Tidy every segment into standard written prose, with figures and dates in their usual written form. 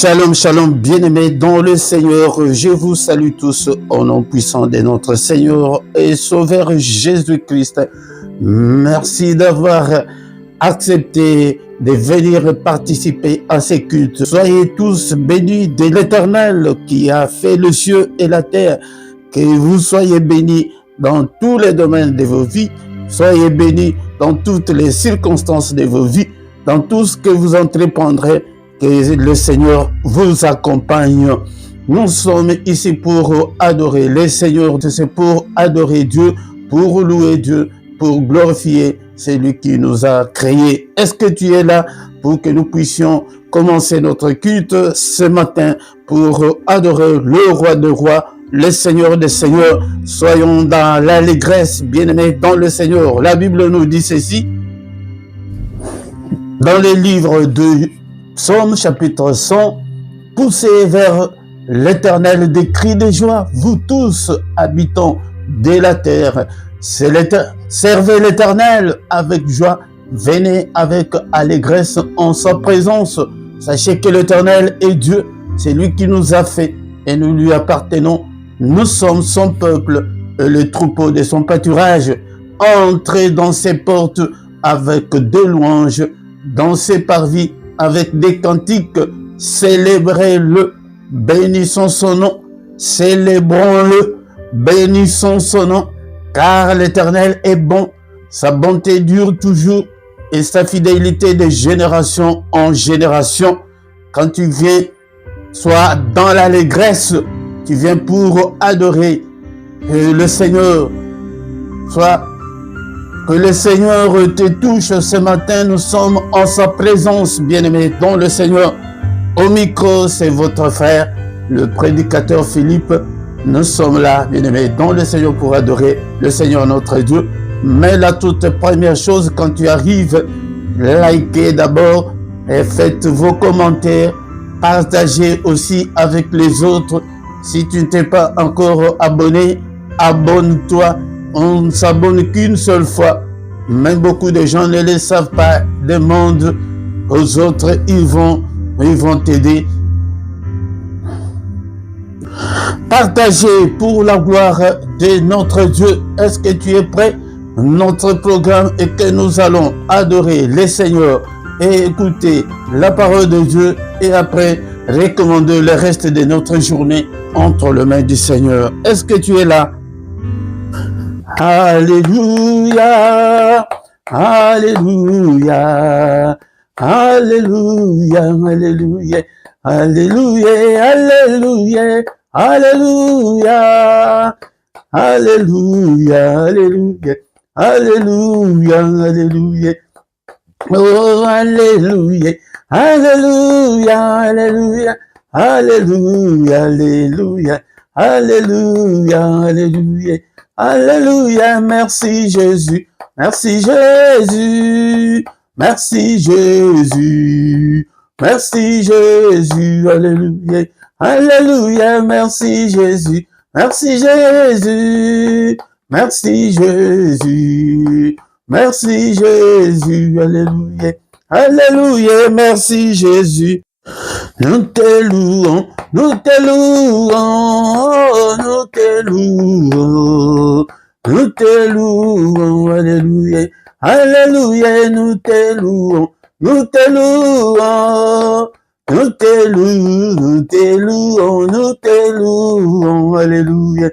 Shalom, shalom, bien-aimés dans le Seigneur. Je vous salue tous au nom puissant de notre Seigneur et Sauveur Jésus-Christ. Merci d'avoir accepté de venir participer à ces cultes. Soyez tous bénis de l'Éternel qui a fait le ciel et la terre. Que vous soyez bénis dans tous les domaines de vos vies. Soyez bénis dans toutes les circonstances de vos vies, dans tout ce que vous entreprendrez. Que le Seigneur vous accompagne. Nous sommes ici pour adorer le Seigneur, c'est pour adorer Dieu, pour louer Dieu, pour glorifier celui qui nous a créés. Est-ce que tu es là pour que nous puissions commencer notre culte ce matin pour adorer le Roi des Rois, le Seigneur des Seigneurs? Soyons dans l'allégresse, bien-aimés dans le Seigneur. La Bible nous dit ceci dans les livres de Psaume chapitre 100, poussez vers l'Éternel des cris de joie, vous tous habitants de la terre. Servez l'Éternel avec joie, venez avec allégresse en sa présence. Sachez que l'Éternel est Dieu, c'est lui qui nous a fait et nous lui appartenons. Nous sommes son peuple et le troupeau de son pâturage. Entrez dans ses portes avec des louanges, dans ses parvis avec des cantiques, célébrez-le, bénissons son nom, célébrons-le, bénissons son nom, car l'Éternel est bon, sa bonté dure toujours et sa fidélité de génération en génération. Quand tu viens, sois dans l'allégresse, tu viens pour adorer le Seigneur, soit que le Seigneur te touche ce matin. Nous sommes en sa présence, bien-aimés dans le Seigneur. Au micro, c'est votre frère, le prédicateur Philippe. Nous sommes là, bien-aimés dans le Seigneur, pour adorer le Seigneur notre Dieu. Mais la toute première chose, quand tu arrives, likez d'abord et faites vos commentaires. Partagez aussi avec les autres. Si tu ne t'es pas encore abonné, abonne-toi. On ne s'abonne qu'une seule fois, mais beaucoup de gens ne le savent pas. Demande aux autres, ils vont t'aider. Partagez pour la gloire de notre Dieu. Est-ce que tu es prêt? Notre programme est que nous allons adorer le Seigneur et écouter la parole de Dieu et après recommander le reste de notre journée entre les mains du Seigneur. Est-ce que tu es là? Alléluia, alléluia, alléluia, alléluia, alléluia, alléluia, alléluia, alléluia, alléluia, alléluia, alléluia, oh alléluia, alléluia, alléluia, alléluia, alléluia, alléluia, alléluia. Alléluia, merci Jésus, merci Jésus, merci Jésus, merci Jésus, alléluia, alléluia, merci Jésus, merci Jésus, merci Jésus, merci Jésus, alléluia, alléluia, merci Jésus. Nous te louons, nous te louons, nous te louons, nous te louons, alléluia, alléluia, nous te louons, nous te louons, nous te louons, nous te louons, nous te louons, alléluia.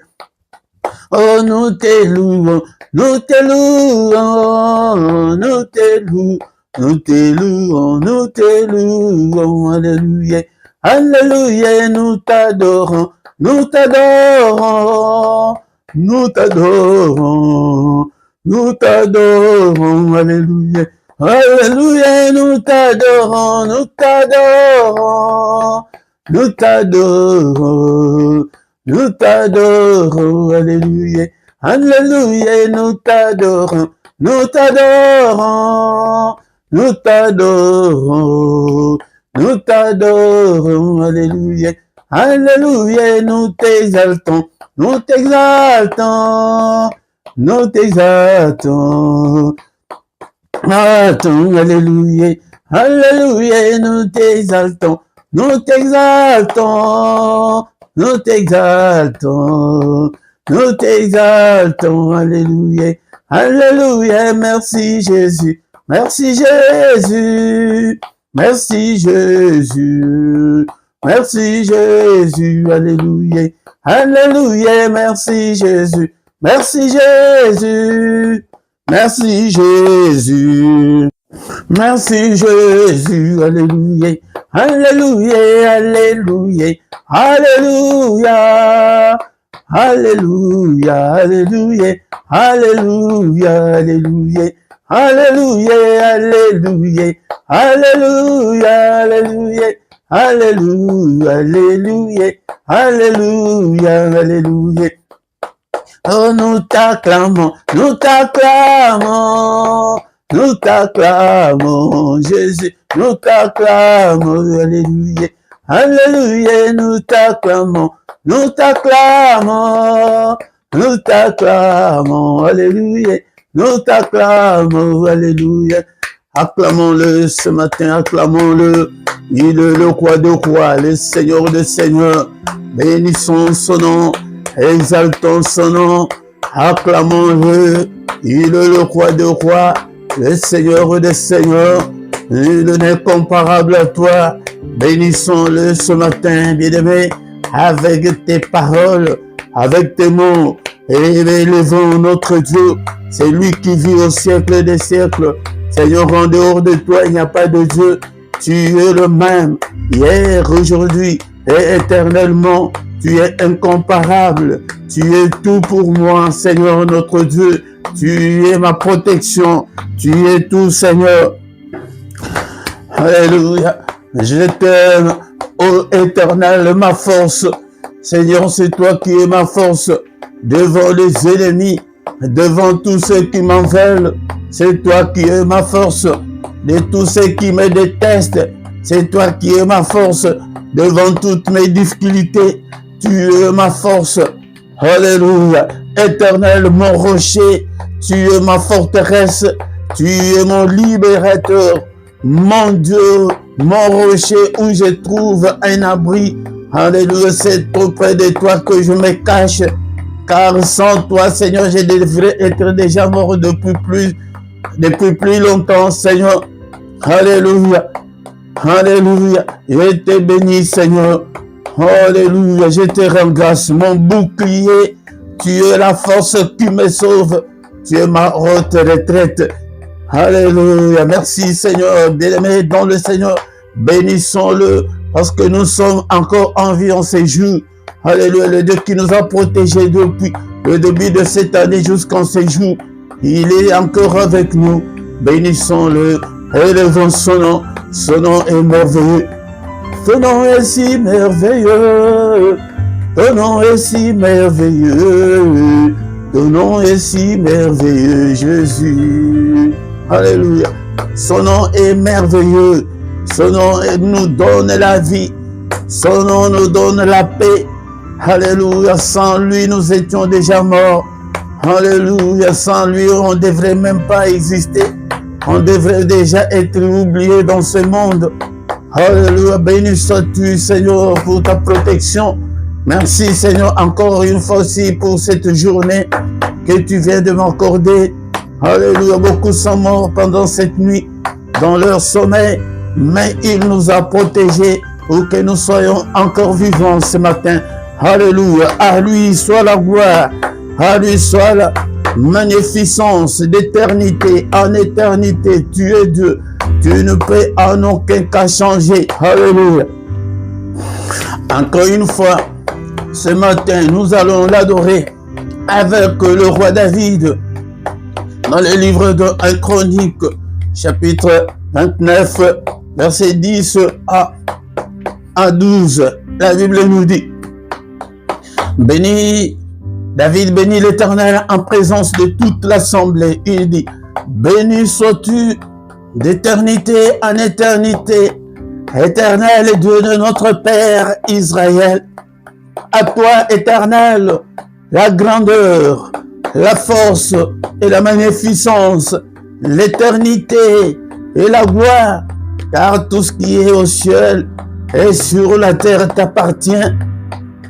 Oh, nous te louons, nous te louons, nous te louons. Nous te louons, nous te louons, alléluia, alléluia, nous t'adorons, nous t'adorons, nous t'adorons, nous t'adorons, alléluia, alléluia, nous t'adorons, nous t'adorons, nous t'adorons, nous t'adorons, alléluia, alléluia, nous t'adorons, nous t'adorons. Nous t'adorons, nous t'adorons, alléluia, alléluia, nous t'exaltons, nous t'exaltons, nous t'exaltons, alléluia, alléluia, nous t'exaltons, nous t'exaltons, nous t'exaltons, nous t'exaltons, alléluia, alléluia, merci Jésus, merci Jésus, merci Jésus, merci Jésus, alléluia, alléluia, merci Jésus, merci Jésus, merci Jésus. Merci Jésus, alléluia, alléluia, alléluia, alléluia, alléluia, alléluia, alléluia, alléluia, alléluia, alléluia, alléluia, alléluia, alléluia, alléluia, alléluia. Oh, nous t'acclamons, nous t'acclamons. Nous t'acclamons, Jésus, nous t'acclamons, alléluia, alléluia, nous t'acclamons, nous t'acclamons, nous t'acclamons, alléluia, nous t'acclamons, alléluia. Acclamons-le ce matin, acclamons-le, il est le roi de rois, le Seigneur de seigneurs, bénissons son nom, exaltons son nom, acclamons-le, il est le roi de rois, le Seigneur des seigneurs, il n'est comparable à toi. Bénissons-le ce matin, bien-aimé, avec tes paroles, avec tes mots, et élevons notre Dieu. C'est lui qui vit au siècle des siècles. Seigneur, en dehors de toi, il n'y a pas de Dieu. Tu es le même, hier, aujourd'hui et éternellement. Tu es incomparable. Tu es tout pour moi, Seigneur notre Dieu. Tu es ma protection. Tu es tout, Seigneur. Alléluia. Je t'aime, ô Éternel, ma force. Seigneur, c'est toi qui es ma force. Devant les ennemis, devant tous ceux qui m'en veulent, c'est toi qui es ma force. De tous ceux qui me détestent, c'est toi qui es ma force. Devant toutes mes difficultés, tu es ma force. Alléluia. Éternel, mon rocher, tu es ma forteresse, tu es mon libérateur, mon Dieu, mon rocher où je trouve un abri. Alléluia, c'est auprès de toi que je me cache, car sans toi, Seigneur, je devrais être déjà mort depuis plus longtemps, Seigneur. Alléluia, alléluia, je te bénis, Seigneur. Alléluia, je te rends grâce, mon bouclier. Tu es la force qui me sauve. Tu es ma haute retraite. Alléluia. Merci Seigneur. Bien-aimé dans le Seigneur. Bénissons-le parce que nous sommes encore en vie en ces jours. Alléluia. Le Dieu qui nous a protégés depuis le début de cette année jusqu'en ces jours. Il est encore avec nous. Bénissons-le. Élevons son nom. Son nom est merveilleux. Ton nom est si merveilleux. Ton nom est si merveilleux, ton nom est si merveilleux, Jésus. Alléluia. Son nom est merveilleux, son nom nous donne la vie, son nom nous donne la paix. Alléluia. Sans lui, nous étions déjà morts. Alléluia. Sans lui, on ne devrait même pas exister. On devrait déjà être oublié dans ce monde. Alléluia. Béni sois-tu, Seigneur, pour ta protection. Merci Seigneur encore une fois aussi pour cette journée que tu viens de m'accorder. Alléluia, beaucoup sont morts pendant cette nuit dans leur sommeil, mais il nous a protégés pour que nous soyons encore vivants ce matin. Alléluia, à lui soit la gloire, à lui soit la magnificence d'éternité en éternité. Tu es Dieu, tu ne peux en aucun cas changer. Alléluia. Encore une fois, ce matin, nous allons l'adorer avec le roi David dans le livre de 1 Chronique, chapitre 29, verset 10 à 12. La Bible nous dit, David bénit l'Éternel en présence de toute l'assemblée. Il dit, béni sois-tu d'éternité en éternité, Éternel Dieu de notre Père Israël. À toi, Éternel, la grandeur, la force et la magnificence, l'éternité et la gloire, car tout ce qui est au ciel et sur la terre t'appartient.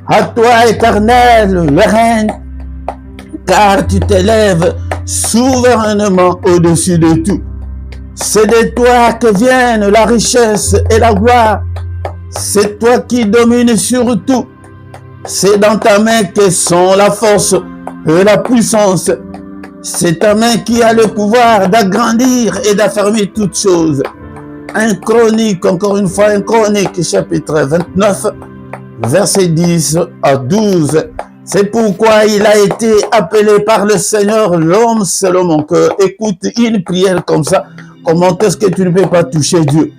À toi, Éternel, le règne, car tu t'élèves souverainement au-dessus de tout. C'est de toi que viennent la richesse et la gloire. C'est toi qui domines sur tout. C'est dans ta main que sont la force et la puissance. C'est ta main qui a le pouvoir d'agrandir et d'affermir toutes choses. Un Chronique, encore une fois, un Chronique, chapitre 29, verset 10 à 12. C'est pourquoi il a été appelé par le Seigneur l'homme selon mon cœur. Écoute une prière comme ça. Comment est-ce que tu ne peux pas toucher Dieu?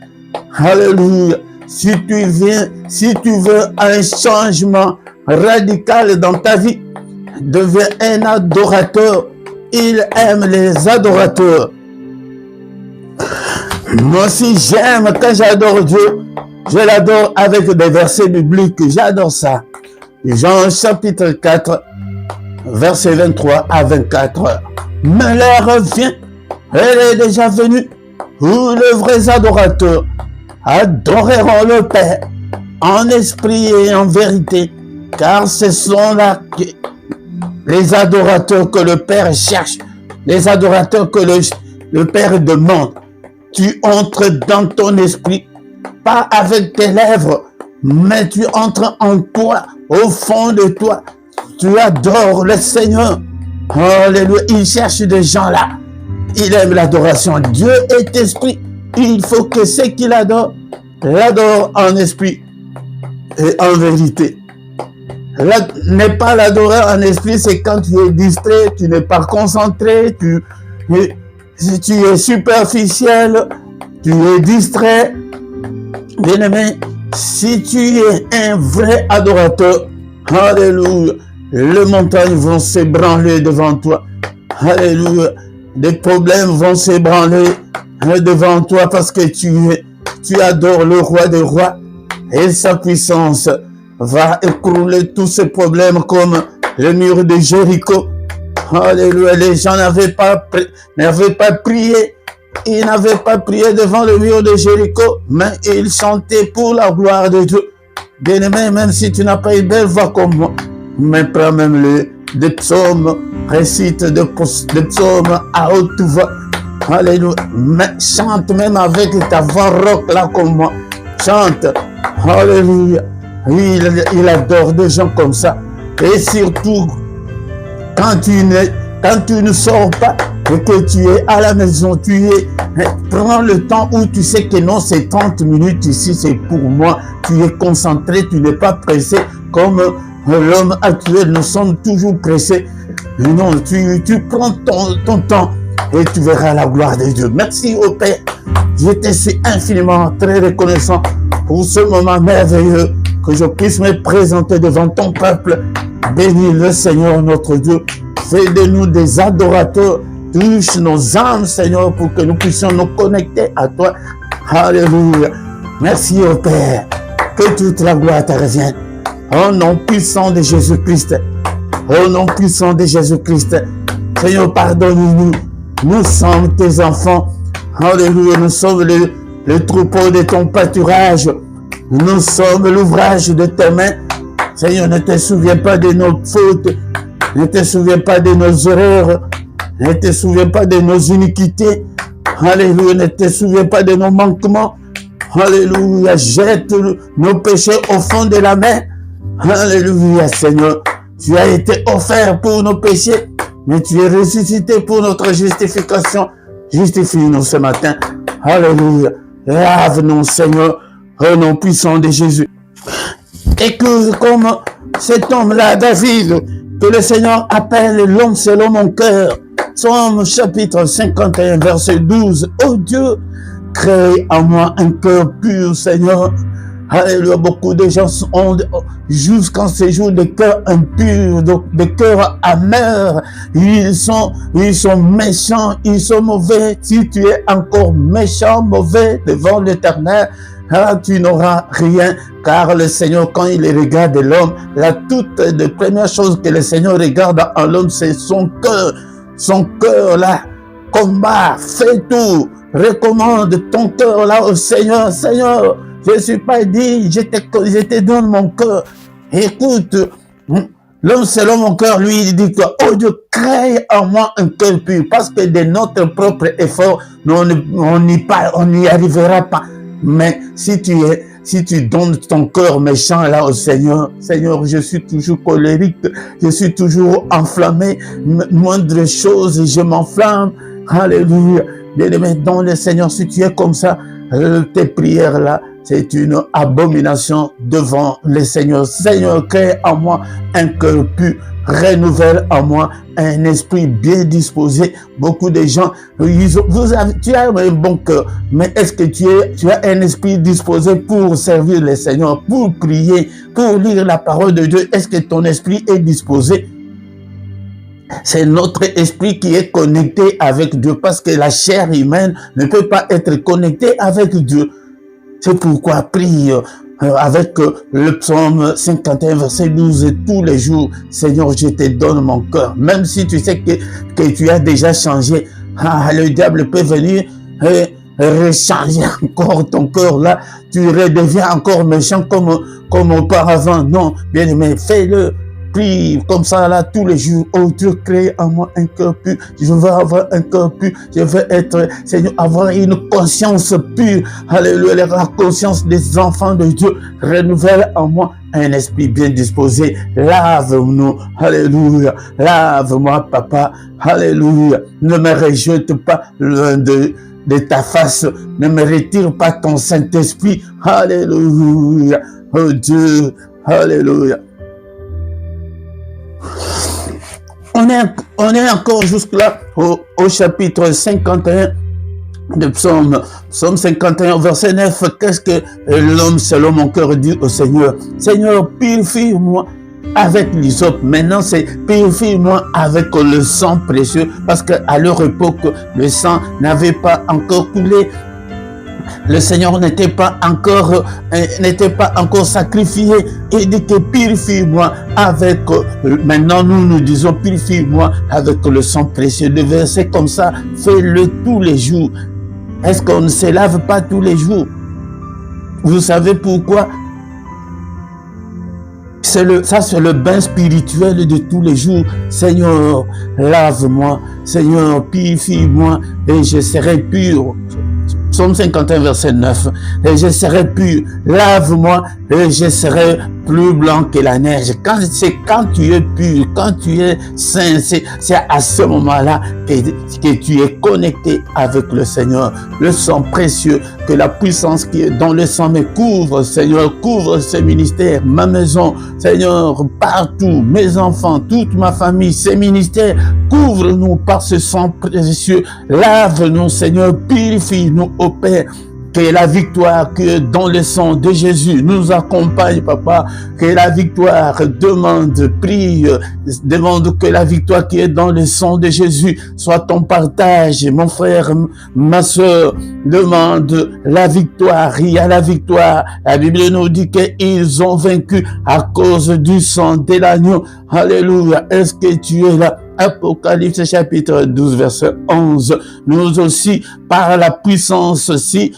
Alléluia. Si tu veux un changement radical dans ta vie, deviens un adorateur. Il aime les adorateurs. Moi aussi, j'aime quand j'adore Dieu. Je l'adore avec des versets bibliques. J'adore ça. Jean chapitre 4, verset 23 à 24. Mais l'heure vient, elle est déjà venue, où les vrais adorateurs adoreront le Père en esprit et en vérité, car ce sont là les adorateurs que le Père cherche, les adorateurs que le Père demande. Tu entres dans ton esprit, pas avec tes lèvres, mais tu entres en toi, au fond de toi. Tu adores le Seigneur. Alléluia. Il cherche des gens là. Il aime l'adoration. Dieu est esprit. Il faut que ceux qui l'adorent, l'adorent en esprit et en vérité. N'est pas l'adorer en esprit, c'est quand tu es distrait, tu n'es pas concentré, tu es superficiel, tu es distrait. Bien-aimé, si tu es un vrai adorateur, alléluia, les montagnes vont s'ébranler devant toi. Alléluia, des problèmes vont s'ébranler devant toi parce que tu adores le roi des rois et sa puissance va écrouler tous ces problèmes comme le mur de Jéricho. Alléluia, les gens n'avaient pas prié. Ils n'avaient pas prié devant le mur de Jéricho, mais ils chantaient pour la gloire de Dieu. Bien-aimé, même si tu n'as pas une belle voix comme moi, mais prends même des psaumes, récite des psaumes à haute voix. Alléluia. Mais chante même avec ta voix rock là comme moi. Chante. Alléluia. Oui, il adore des gens comme ça. Et surtout, quand tu ne sors pas et que tu es à la maison, prends le temps où tu sais que non, c'est 30 minutes ici, c'est pour moi. Tu es concentré, tu n'es pas pressé comme l'homme actuel. Nous sommes toujours pressés. Non, tu prends ton temps et tu verras la gloire de Dieu. Merci au Père. Je te suis infiniment très reconnaissant pour ce moment merveilleux que je puisse me présenter devant ton peuple. Bénis le Seigneur notre Dieu. Fais de nous des adorateurs. Touche nos âmes, Seigneur, pour que nous puissions nous connecter à toi. Alléluia. Merci au Père. Que toute la gloire te revienne. Au nom puissant de Jésus-Christ. Au nom puissant de Jésus-Christ. Seigneur, pardonne-nous. Nous sommes tes enfants. Alléluia. Nous sommes le troupeau de ton pâturage. Nous sommes l'ouvrage de tes mains. Seigneur, ne te souviens pas de nos fautes. Ne te souviens pas de nos erreurs. Ne te souviens pas de nos iniquités. Alléluia. Ne te souviens pas de nos manquements. Alléluia. Jette nos péchés au fond de la mer. Alléluia, Seigneur. Tu as été offert pour nos péchés, mais tu es ressuscité pour notre justification. Justifie-nous ce matin. Alléluia. Lave-nous, Seigneur, au nom puissant de Jésus. Et que comme cet homme-là, David, que le Seigneur appelle l'homme selon mon cœur. Psaume chapitre 51, verset 12. Oh Dieu, crée en moi un cœur pur, Seigneur. Alléluia, beaucoup de gens ont jusqu'en ces jours des cœurs impurs, des cœurs amers. Ils sont méchants, ils sont mauvais. Si tu es encore méchant, mauvais devant l'Éternel, tu n'auras rien, car le Seigneur, quand il regarde l'homme, la toute première chose que le Seigneur regarde en l'homme, c'est son cœur. Son cœur là, combat, fais tout, recommande ton cœur là au Seigneur. Seigneur, Je ne suis pas dit, je te donne mon cœur. Écoute, l'homme selon mon cœur, lui, il dit que, oh Dieu, crée en moi un cœur pur, parce que de notre propre effort, on n'y arrivera pas. Mais si tu donnes ton cœur méchant là au Seigneur, Seigneur, je suis toujours colérique, je suis toujours enflammé, moindre chose, je m'enflamme. Alléluia. Bien-aimé, dans le Seigneur, si tu es comme ça, tes prières là, c'est une abomination devant le Seigneur. Seigneur, crée en moi un cœur pur, renouvelle en moi un esprit bien disposé. Beaucoup de gens, tu as un bon cœur, mais est-ce que tu as un esprit disposé pour servir le Seigneur, pour prier, pour lire la parole de Dieu? Est-ce que ton esprit est disposé? C'est notre esprit qui est connecté avec Dieu, parce que la chair humaine ne peut pas être connectée avec Dieu. C'est pourquoi prie avec le psaume 51, verset 12, tous les jours, Seigneur, je te donne mon cœur. Même si tu sais que tu as déjà changé, le diable peut venir et rechanger encore ton cœur là, tu redeviens encore méchant comme auparavant. Non, bien aimé, fais-le. Prie comme ça là tous les jours. Oh Dieu, crée en moi un cœur pur. Je veux avoir un cœur pur. Je veux être, Seigneur, avoir une conscience pure. Alléluia, la conscience des enfants de Dieu. Renouvelle en moi un esprit bien disposé. Lave-nous. Alléluia. Lave-moi, papa. Alléluia. Ne me rejette pas loin de ta face. Ne me retire pas ton Saint-Esprit. Alléluia. Oh Dieu. Alléluia. On est encore jusque-là au chapitre 51 de Psaume 51, verset 9. Qu'est-ce que l'homme selon mon cœur dit au Seigneur? Seigneur, purifie-moi avec l'hysope. Maintenant, c'est purifie-moi avec le sang précieux, parce qu'à leur époque, le sang n'avait pas encore coulé. Le Seigneur n'était pas encore sacrifié. Il dit que purifie-moi avec, maintenant nous disons purifie-moi avec le sang précieux. De versets comme ça, fais-le tous les jours. Est-ce qu'on ne se lave pas tous les jours? Vous savez pourquoi? C'est le bain spirituel de tous les jours. Seigneur, lave-moi. Seigneur, purifie-moi et je serai pur. Psaume 51, verset 9. Et je serai pur. Lave-moi et je serai plus blanc que la neige. Quand tu es pur, quand tu es saint, c'est à ce moment-là que tu es connecté avec le Seigneur. Le sang précieux, que la puissance qui est dans le sang me couvre, Seigneur, couvre ce ministère, ma maison, Seigneur, partout, mes enfants, toute ma famille, ces ministères, couvre-nous par ce sang précieux. Lave-nous, Seigneur, purifie-nous, ô Père. Que la victoire que dans le sang de Jésus nous accompagne, papa. Que la victoire demande que la victoire qui est dans le sang de Jésus soit ton partage. Mon frère, ma soeur, demande la victoire. Il y a la victoire. La Bible nous dit qu'ils ont vaincu à cause du sang de l'agneau. Alléluia. Est-ce que tu es là? Apocalypse chapitre 12, verset 11. Nous aussi, par la puissance aussi,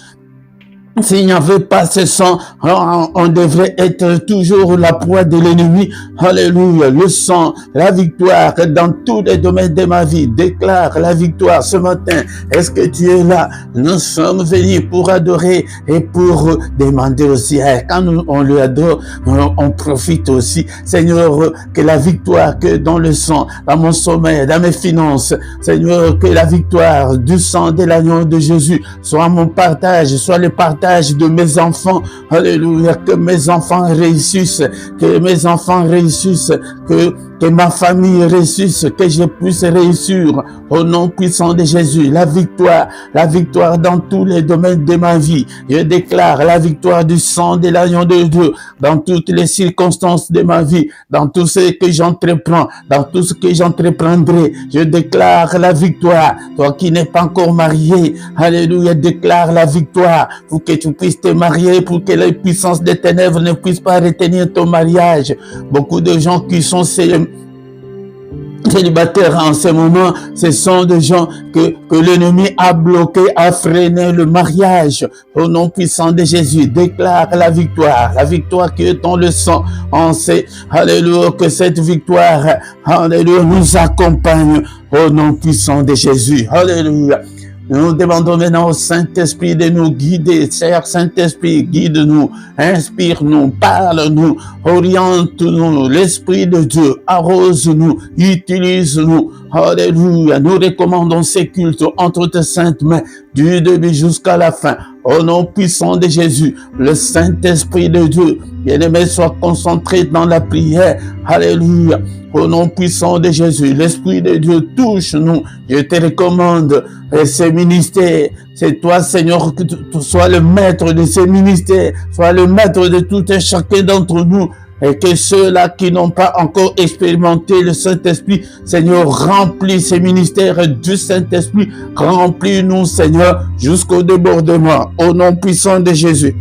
s'il n'y avait pas ce sang, on devrait être toujours la proie de l'ennemi. Alléluia. Le sang, la victoire dans tous les domaines de ma vie. Déclare la victoire ce matin. Est-ce que tu es là? Nous sommes venus pour adorer et pour demander aussi. Quand on lui adore, on profite aussi. Seigneur, que la victoire que dans le sang, dans mon sommeil, dans mes finances, Seigneur, que la victoire du sang de l'agneau de Jésus soit mon partage, soit le partage de mes enfants. Alléluia. Que mes enfants réussissent, que mes enfants réussissent, que ma famille réussisse, que je puisse réussir au nom puissant de Jésus. La victoire dans tous les domaines de ma vie. Je déclare la victoire du sang de l'agneau de Dieu dans toutes les circonstances de ma vie, dans tout ce que j'entreprends, dans tout ce que j'entreprendrai. Je déclare la victoire. Toi qui n'es pas encore marié, alléluia, déclare la victoire pour que tu puisses te marier, pour que les puissances des ténèbres ne puissent pas retenir ton mariage. Beaucoup de gens qui sont célibataires en ce moment, ce sont des gens que l'ennemi a bloqué, a freiné le mariage. Au nom puissant de Jésus, déclare la victoire qui est dans le sang. On sait, alléluia, que cette victoire, alléluia, nous accompagne au nom puissant de Jésus. Alléluia. Nous demandons maintenant au Saint-Esprit de nous guider. Cher Saint-Esprit, guide-nous, inspire-nous, parle-nous, oriente-nous. L'Esprit de Dieu, arrose-nous, utilise-nous. Alléluia. Nous recommandons ces cultes entre tes saintes mains, du début jusqu'à la fin. Au nom puissant de Jésus, le Saint-Esprit de Dieu, bien-aimé, soit concentré dans la prière. Alléluia. Au nom puissant de Jésus, l'Esprit de Dieu, touche-nous. Je te recommande ces ministères. C'est toi, Seigneur, que tu sois le maître de ces ministères. Sois le maître de tout et chacun d'entre nous. Et que ceux-là qui n'ont pas encore expérimenté le Saint-Esprit, Seigneur, remplis ces ministères du Saint-Esprit. Remplis-nous, Seigneur, jusqu'au débordement. Au nom puissant de Jésus.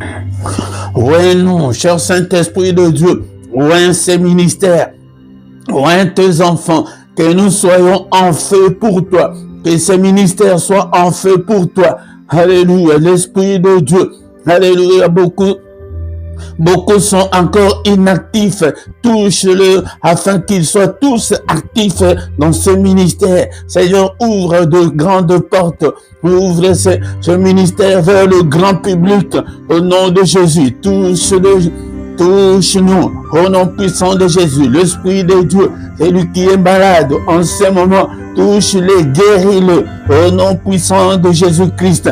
Ouais, non, cher Saint-Esprit de Dieu. Ouais, ces ministères. Ouais, tes enfants. Que nous soyons en feu pour toi. Que ces ministères soient en feu pour toi. Alléluia. L'Esprit de Dieu. Alléluia. Beaucoup sont encore inactifs. Touche-le afin qu'ils soient tous actifs dans ce ministère. Seigneur, ouvre de grandes portes. Ouvre ce ministère vers le grand public. Au nom de Jésus, touche-le. Touche-nous au nom puissant de Jésus. L'Esprit de Dieu, celui qui est malade en ce moment, touche-le, guéris-le au nom puissant de Jésus-Christ.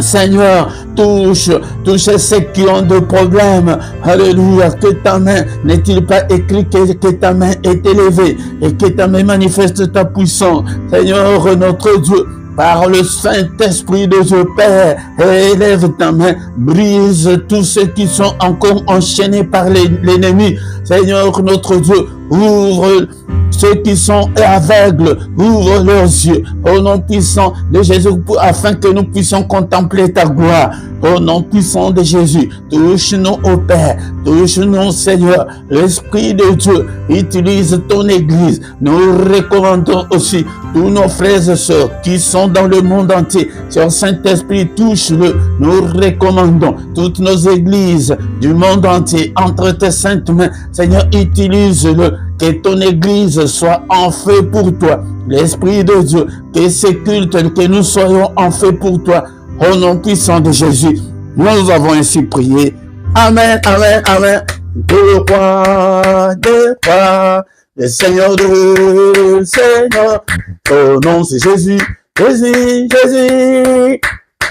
Seigneur, touche ceux qui ont des problèmes. Alléluia. Que ta main, n'est-il pas écrit que ta main est élevée et que ta main manifeste ta puissance. Seigneur, notre Dieu, par le Saint-Esprit de Dieu, Père, élève ta main, brise tous ceux qui sont encore enchaînés par l'ennemi. Seigneur, notre Dieu, ouvre ceux qui sont aveugles, ouvre leurs yeux, au nom puissant de Jésus, afin que nous puissions contempler ta gloire. Au nom puissant de Jésus, touche-nous au Père, touche-nous, Seigneur. L'Esprit de Dieu, utilise ton Église. Nous recommandons aussi tous nos frères et sœurs qui sont dans le monde entier. Seigneur Saint-Esprit, touche-le. Nous recommandons toutes nos églises du monde entier entre tes saintes mains. Seigneur, utilise-le. Que ton Église soit en feu pour toi. L'Esprit de Dieu, que ces cultes, que nous soyons en feu pour toi. Au nom puissant de Jésus, nous avons ainsi prié. Amen, amen, amen. Le roi des rois, le Seigneur de Seigneur. Ton nom c'est Jésus, Jésus, Jésus.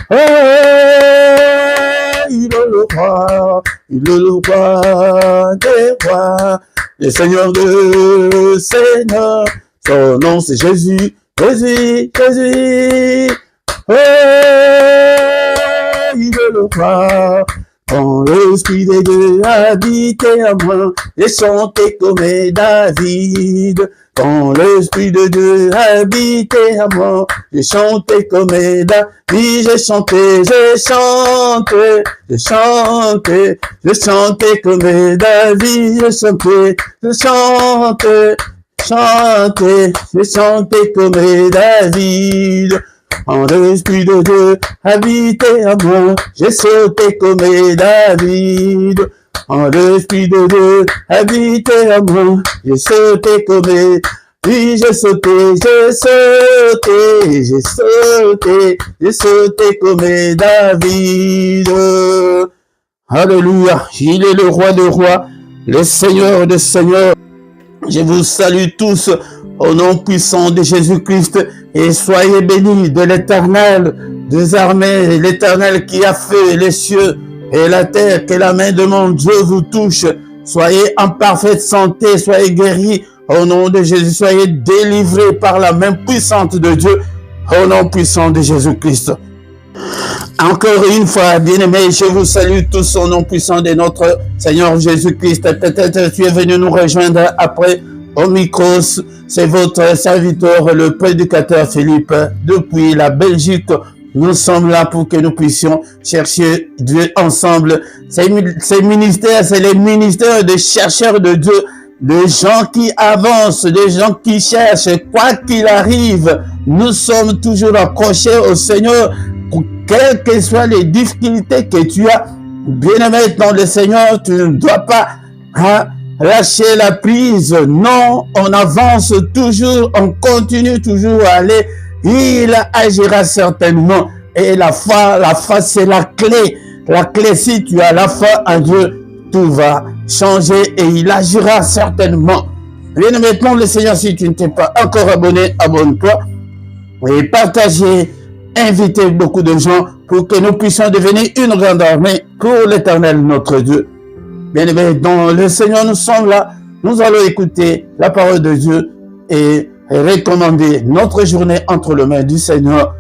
Oh, il est le roi des rois, le Seigneur de Seigneur. Son nom c'est Jésus, Jésus, Jésus. Oh, il est le roi. Quand l'Esprit de Dieu habitait à moi, j'ai chanté comme David. Quand l'Esprit de Dieu habitait à moi, j'ai chanté comme David. J'ai chanté comme David. J'ai chanté comme David. Quand l'Esprit de Dieu habitait à moi, j'ai sauté comme David. Quand l'Esprit de Dieu habitait à moi, j'ai sauté comme David. Oui, j'ai sauté comme David. Alléluia. Il est le roi des rois, le Seigneur des seigneurs. Je vous salue tous au nom puissant de Jésus-Christ et soyez bénis de l'Éternel des armées, l'Éternel qui a fait les cieux et la terre. Que la main de mon Dieu vous touche. Soyez en parfaite santé, soyez guéris au nom de Jésus, soyez délivrés par la main puissante de Dieu au nom puissant de Jésus-Christ. Encore une fois, bien-aimés, je vous salue tous au nom puissant de notre Seigneur Jésus-Christ. Peut-être tu es venu nous rejoindre après au micro, c'est votre serviteur, le prédicateur Philippe, depuis la Belgique. Nous sommes là pour que nous puissions chercher Dieu ensemble. Ces ministères, c'est les ministères des chercheurs de Dieu. des gens qui avancent, des gens qui cherchent, quoi qu'il arrive, nous sommes toujours accrochés au Seigneur, quelles que soient les difficultés que tu as. Bien-aimé dans le Seigneur, tu ne dois pas lâcher la prise. Non, on avance toujours, on continue toujours à aller. Il agira certainement. Et la foi, c'est la clé. La clé, si tu as la foi en Dieu, tout va changer et il agira certainement. Bien maintenant, le Seigneur, si tu ne t'es pas encore abonné, abonne-toi et partagez, invitez beaucoup de gens pour que nous puissions devenir une grande armée pour l'Éternel, notre Dieu. Bien aimé, dans le Seigneur, nous sommes là. Nous allons écouter la parole de Dieu et recommander notre journée entre les mains du Seigneur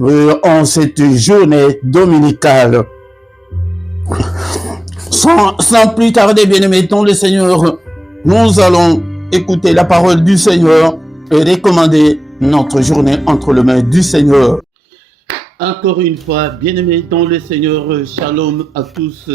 en cette journée dominicale. Sans plus tarder, bien-aimés, dans le Seigneur, nous allons écouter la parole du Seigneur et recommander notre journée entre les mains du Seigneur. Encore une fois, bien-aimés dans le Seigneur, shalom à tous,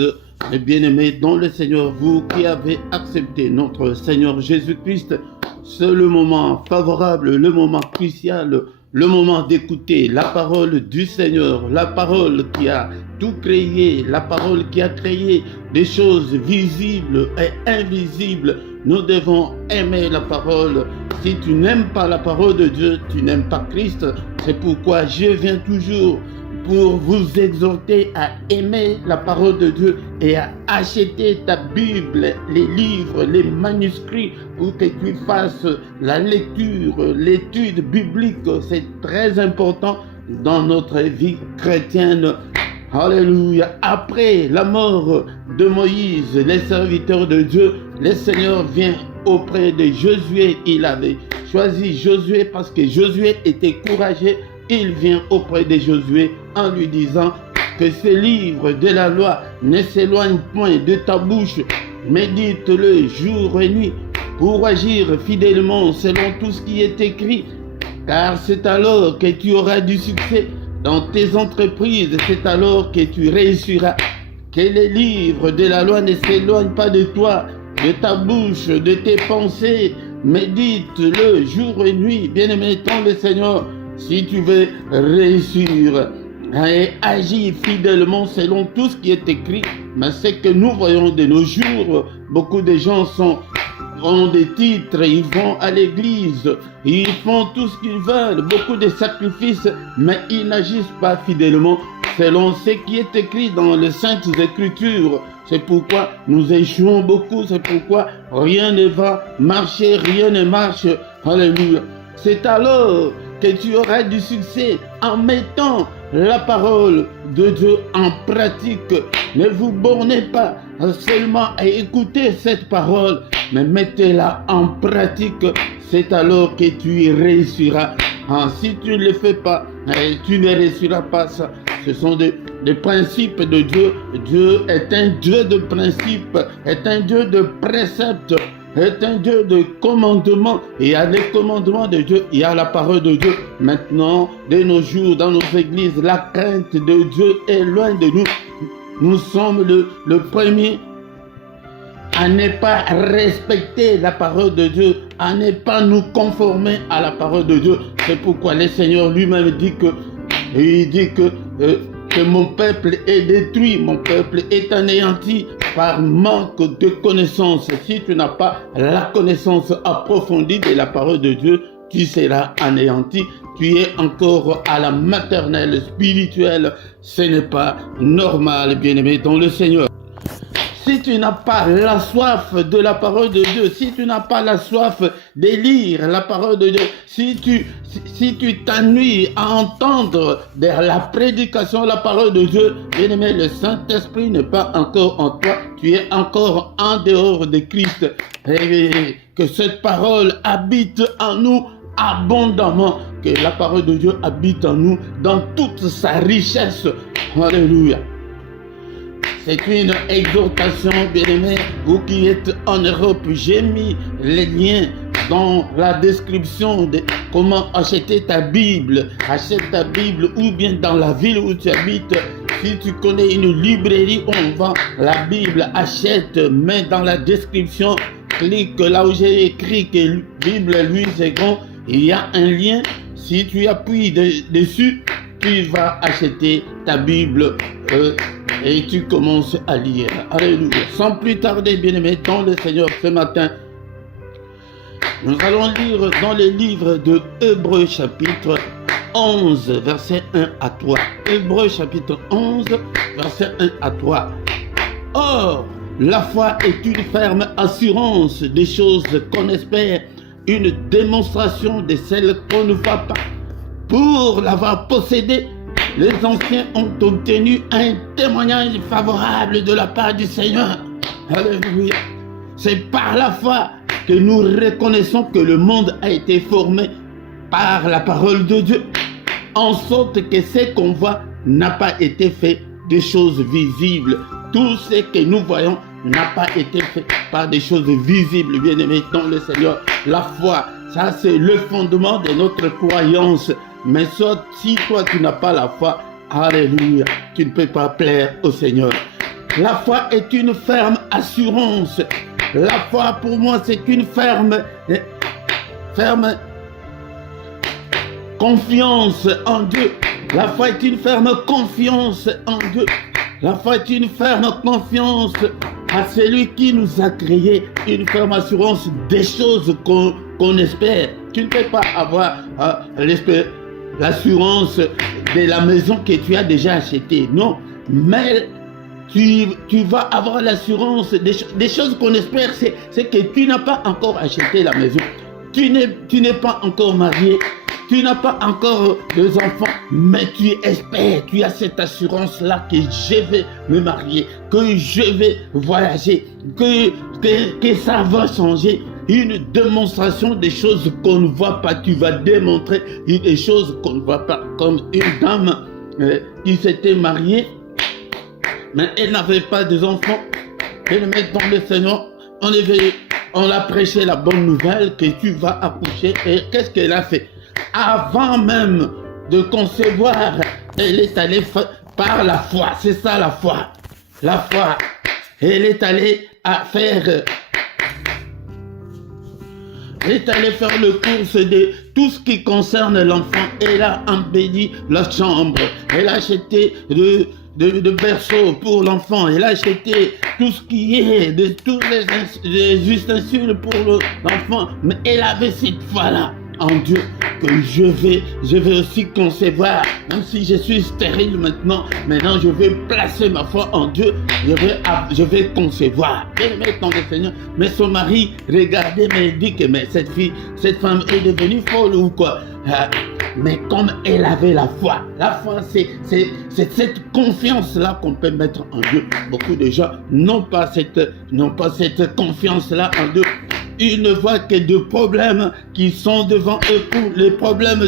bien-aimés dans le Seigneur, vous qui avez accepté notre Seigneur Jésus-Christ, c'est le moment favorable, le moment crucial, le moment d'écouter la parole du Seigneur, la parole qui a tout créé, la parole qui a créé des choses visibles et invisibles. Nous devons aimer la parole. Si tu n'aimes pas la parole de Dieu, tu n'aimes pas Christ. C'est pourquoi je viens toujours pour vous exhorter à aimer la parole de Dieu et à acheter ta Bible, les livres, les manuscrits pour que tu fasses la lecture, l'étude biblique. C'est très important dans notre vie chrétienne. Alléluia. Après la mort de Moïse, les serviteurs de Dieu, le Seigneur vient auprès de Josué. Il avait choisi Josué parce que Josué était courageux. Il vient auprès de Josué en lui disant que ce livre de la loi ne s'éloigne point de ta bouche. Médite-le jour et nuit pour agir fidèlement selon tout ce qui est écrit. Car c'est alors que tu auras du succès dans tes entreprises, c'est alors que tu réussiras. Que les livres de la loi ne s'éloignent pas de toi, de ta bouche, de tes pensées. Médite-le jour et nuit. Bien-aimé dans le Seigneur, si tu veux réussir et agir fidèlement selon tout ce qui est écrit, mais c'est que nous voyons de nos jours, beaucoup de gens ont des titres, ils vont à l'église, ils font tout ce qu'ils veulent, beaucoup de sacrifices, mais ils n'agissent pas fidèlement selon ce qui est écrit dans les Saintes Écritures. C'est pourquoi nous échouons beaucoup, c'est pourquoi rien ne va marcher, rien ne marche. Alléluia. C'est alors que tu auras du succès en mettant la parole de Dieu en pratique. Ne vous bornez pas seulement à écouter cette parole, mais mettez-la en pratique. C'est alors que tu réussiras. Si tu ne le fais pas, tu ne réussiras pas ça. Ce sont des principes de Dieu. Dieu est un Dieu de principes, est un Dieu de préceptes, est un Dieu de commandements. Et il y a les commandements de Dieu, il y a la parole de Dieu. Maintenant, de nos jours, dans nos églises, la crainte de Dieu est loin de nous. Nous sommes le premier à ne pas respecter la parole de Dieu, à ne pas nous conformer à la parole de Dieu. C'est pourquoi le Seigneur lui-même dit que mon peuple est détruit, mon peuple est anéanti par manque de connaissance. Si tu n'as pas la connaissance approfondie de la parole de Dieu, tu seras anéanti. Tu es encore à la maternelle spirituelle. Ce n'est pas normal, bien-aimé dans le Seigneur. Si tu n'as pas la soif de la parole de Dieu, si tu n'as pas la soif de lire la parole de Dieu, si tu t'ennuies à entendre la prédication de la parole de Dieu, bien aimé, le Saint-Esprit n'est pas encore en toi, tu es encore en dehors de Christ. Et que cette parole habite en nous abondamment, que la parole de Dieu habite en nous dans toute sa richesse. Alléluia. C'est une exhortation, bien-aimés, vous qui êtes en Europe. J'ai mis les liens dans la description de comment acheter ta Bible. Achète ta Bible ou bien dans la ville où tu habites. Si tu connais une librairie où on vend la Bible, achète, mets dans la description cliques là où j'ai écrit que Bible Louis Segond, il y a un lien. Si tu appuies dessus, tu vas acheter ta Bible et tu commences à lire. Alléluia. Sans plus tarder, bien-aimés, dans le Seigneur, ce matin, nous allons lire dans les livres de Hébreux chapitre 11, verset 1 à 3. Hébreux chapitre 11, verset 1 à 3. Or, la foi est une ferme assurance des choses qu'on espère, une démonstration de celles qu'on ne voit pas. Pour l'avoir possédée, les anciens ont obtenu un témoignage favorable de la part du Seigneur. Alléluia. C'est par la foi que nous reconnaissons que le monde a été formé par la parole de Dieu, en sorte que ce qu'on voit n'a pas été fait de choses visibles. Tout ce que nous voyons n'a pas été fait par des choses visibles, bien-aimés dans le Seigneur. La foi, ça c'est le fondement de notre croyance. Mais soit si toi tu n'as pas la foi, alléluia, tu ne peux pas plaire au Seigneur. La foi est une ferme assurance. La foi pour moi c'est une ferme confiance en Dieu. La foi est une ferme confiance en Dieu. La foi est une ferme confiance à celui qui nous a créé, une ferme assurance des choses qu'on espère. Tu ne peux pas avoir l'assurance de la maison que tu as déjà achetée, non. Mais tu vas avoir l'assurance des choses qu'on espère, c'est que tu n'as pas encore acheté la maison. Tu n'es pas encore marié. Tu n'as pas encore deux enfants, mais tu espères, tu as cette assurance-là que je vais me marier, que je vais voyager, que ça va changer. Une démonstration des choses qu'on ne voit pas. Tu vas démontrer des choses qu'on ne voit pas. Comme une dame qui s'était mariée, mais elle n'avait pas d'enfants. Elle met dans le Seigneur, on a prêché la bonne nouvelle que tu vas accoucher. Et qu'est-ce qu'elle a fait? Avant même de concevoir, elle est allée par la foi. C'est ça la foi. La foi. Elle est allée faire le course de tout ce qui concerne l'enfant. Elle a embelli la chambre. Elle a acheté de berceaux pour l'enfant. Elle a acheté tout ce qui est, tous les ustensiles pour l'enfant. Mais elle avait cette foi-là en Dieu, que je vais aussi concevoir, même si je suis stérile maintenant je vais placer ma foi en Dieu, je vais concevoir. Elle met dans le Seigneur. Mais son mari regardait, mais il dit que mais cette femme est devenue folle ou quoi? Mais comme elle avait la foi c'est cette confiance-là qu'on peut mettre en Dieu. Beaucoup de gens n'ont pas cette confiance-là en Dieu. Ils ne voient que des problèmes qui sont devant eux, pour les problèmes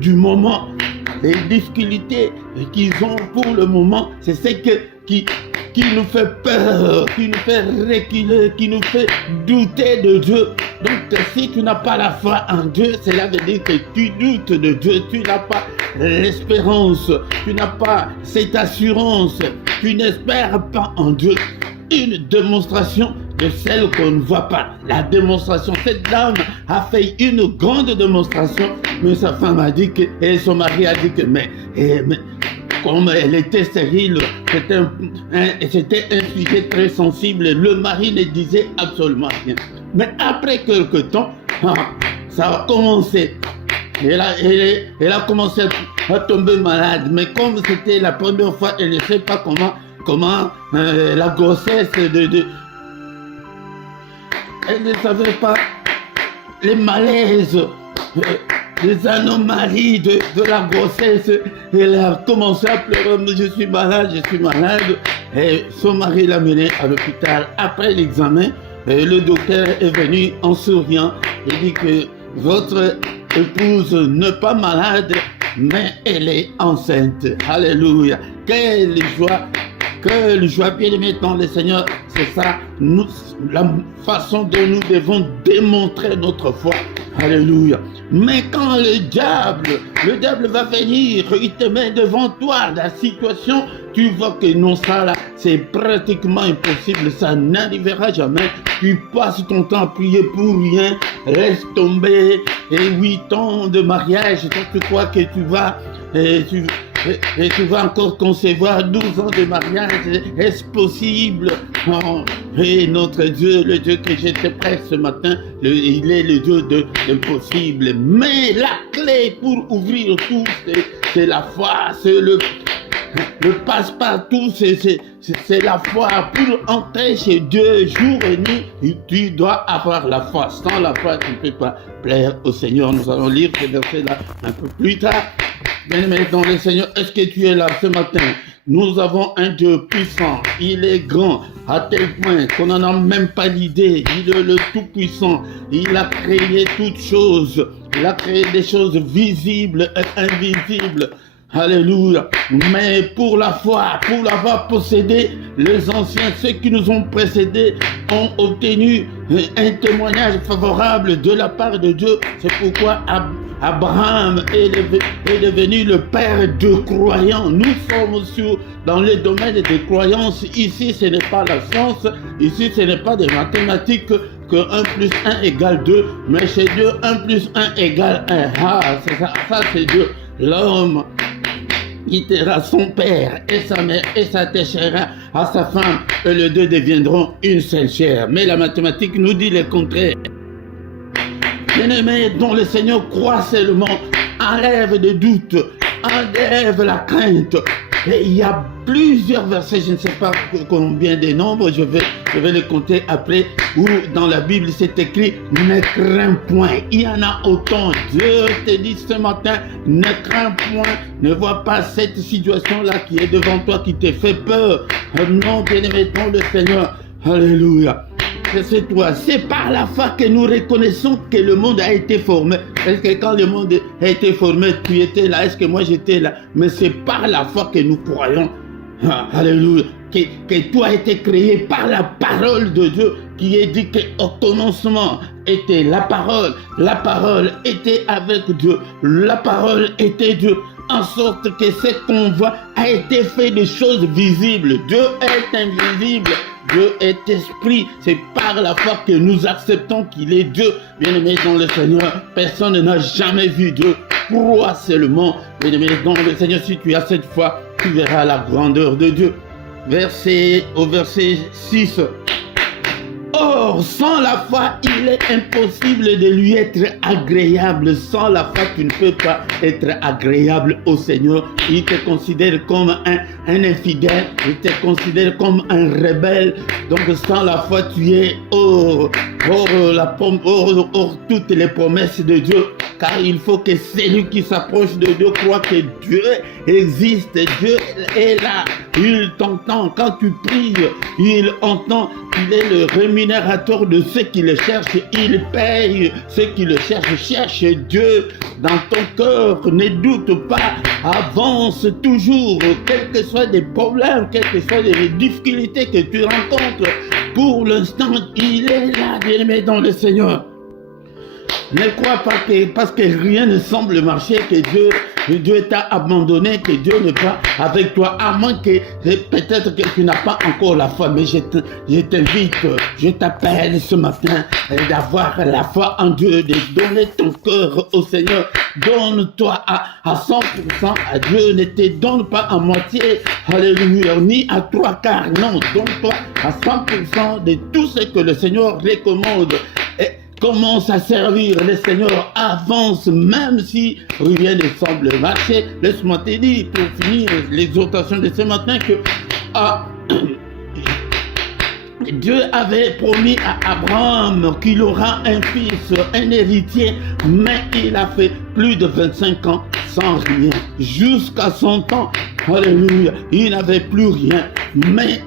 du moment. Les difficultés qu'ils ont pour le moment, c'est ce qui nous fait peur, qui nous fait reculer, qui nous fait douter de Dieu. Donc si tu n'as pas la foi en Dieu, cela veut dire que tu doutes de Dieu, tu n'as pas l'espérance, tu n'as pas cette assurance, tu n'espères pas en Dieu. Une démonstration de celle qu'on ne voit pas. La démonstration, cette dame a fait une grande démonstration, mais sa femme a dit que, et son mari a dit que, mais comme elle était stérile, c'était un sujet très sensible, le mari ne disait absolument rien. Mais après quelque temps, ça a commencé. Elle a commencé à tomber malade, mais comme c'était la première fois, elle ne sait pas comment la grossesse elle ne savait pas les malaises, les anomalies de la grossesse. Elle a commencé à pleurer, je suis malade. Et son mari l'a menée à l'hôpital. Après l'examen, le docteur est venu en souriant et dit que votre épouse n'est pas malade, mais elle est enceinte. Alléluia. Quelle joie Quelle joie, bien-aimé dans le Seigneur. C'est ça, la façon dont nous devons démontrer notre foi. Alléluia. Mais quand le diable va venir, il te met devant toi la situation, tu vois que non, ça là, c'est pratiquement impossible, ça n'arrivera jamais. Tu passes ton temps à prier pour rien, laisse tomber, et 8 ans de mariage, toi tu crois que tu vas, et tu vas encore concevoir 12 ans de mariage, est-ce possible? Oh, et notre Dieu, le Dieu que j'étais prêt ce matin, il est le Dieu de l'impossible. Mais la clé pour ouvrir tout, c'est la foi, c'est le passe-partout, c'est la foi. Pour entrer chez Dieu jour et nuit, tu dois avoir la foi. Sans la foi, tu ne peux pas plaire au Seigneur. Nous allons lire ce verset-là un peu plus tard. Bien-aimé dans le Seigneur, est-ce que tu es là ce matin? Nous avons un Dieu puissant, il est grand, à tel point qu'on n'en a même pas l'idée. Il est le Tout-Puissant, il a créé toutes choses, il a créé des choses visibles et invisibles. Alléluia. Mais pour la foi, pour l'avoir possédé, les anciens, ceux qui nous ont précédés, ont obtenu un témoignage favorable de la part de Dieu. C'est pourquoi Abraham est devenu le père de croyants. Nous sommes dans le domaine des croyances. Ici, ce n'est pas la science. Ici, ce n'est pas des mathématiques que 1 plus 1 égale 2. Mais chez Dieu, 1 plus 1 égale 1. Ah, c'est ça, c'est Dieu. L'homme quittera son père et sa mère et s'attachera à sa femme et les deux deviendront une seule chair. Mais la mathématique nous dit le contraire. Bien-aimé, dont le Seigneur croit seulement, enlève des doutes, enlève la crainte. Et il y a plusieurs versets, je ne sais pas combien de nombres, je vais les compter après, où dans la Bible c'est écrit « Ne crains point ». Il y en a autant. Dieu te dit ce matin « Ne crains point ». Ne vois pas cette situation-là qui est devant toi, qui te fait peur. Non, bien-aimé, dans le Seigneur. Alléluia. C'est toi, c'est par la foi que nous reconnaissons que le monde a été formé. Est-ce que quand le monde a été formé, tu étais là? Est-ce que moi j'étais là? Mais c'est par la foi que nous croyons. Alléluia. Que tout a été créé par la parole de Dieu, qui est dit qu'au commencement était la parole était avec Dieu, la parole était Dieu, en sorte que ce qu'on voit a été fait de choses visibles. Dieu est invisible. Dieu est esprit, c'est par la foi que nous acceptons qu'il est Dieu. Bien-aimé dans le Seigneur, personne n'a jamais vu Dieu. Crois seulement, bien-aimé dans le Seigneur, si tu as cette foi, tu verras la grandeur de Dieu. Au verset 6. Or, sans la foi, il est impossible de lui être agréable. Sans la foi, tu ne peux pas être agréable au Seigneur. Il te considère comme un infidèle, il te considère comme un rebelle. Donc, sans la foi, tu es hors toutes les promesses de Dieu. Car il faut que celui qui s'approche de Dieu croit que Dieu existe, Dieu est là. Il t'entend quand tu pries, il entend, il est le rémunérateur de ceux qui le cherchent, il paye ceux qui le cherchent. Cherche Dieu dans ton cœur, ne doute pas, avance toujours, quels que soient les problèmes, quelles que soient les difficultés que tu rencontres. Pour l'instant, il est là, bien-aimé dans le Seigneur. Ne crois pas que parce que rien ne semble marcher, que Dieu t'a abandonné, que Dieu n'est pas avec toi, à moins que peut-être que tu n'as pas encore la foi. Mais je t'invite, je t'appelle ce matin d'avoir la foi en Dieu, de donner ton cœur au Seigneur. Donne-toi à 100% à Dieu, ne te donne pas à moitié, alléluia, ni à 3/4, non, donne-toi à 100% de tout ce que le Seigneur recommande. Et commence à servir le Seigneur, avance, même si rien ne semble marcher. Laisse-moi te dire, pour finir l'exhortation de ce matin, que Dieu avait promis à Abraham qu'il aura un fils, un héritier, mais il a fait plus de 25 ans sans rien. Jusqu'à son temps, alléluia, il n'avait plus rien. Mais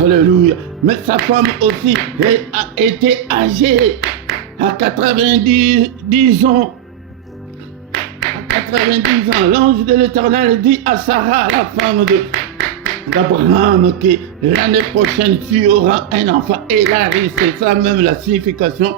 alléluia. Mais sa femme aussi a été âgée à 90 ans. À 90 ans, l'ange de l'Éternel dit à Sarah, la femme d'Abraham que l'année prochaine tu auras un enfant. Elari, c'est ça même la signification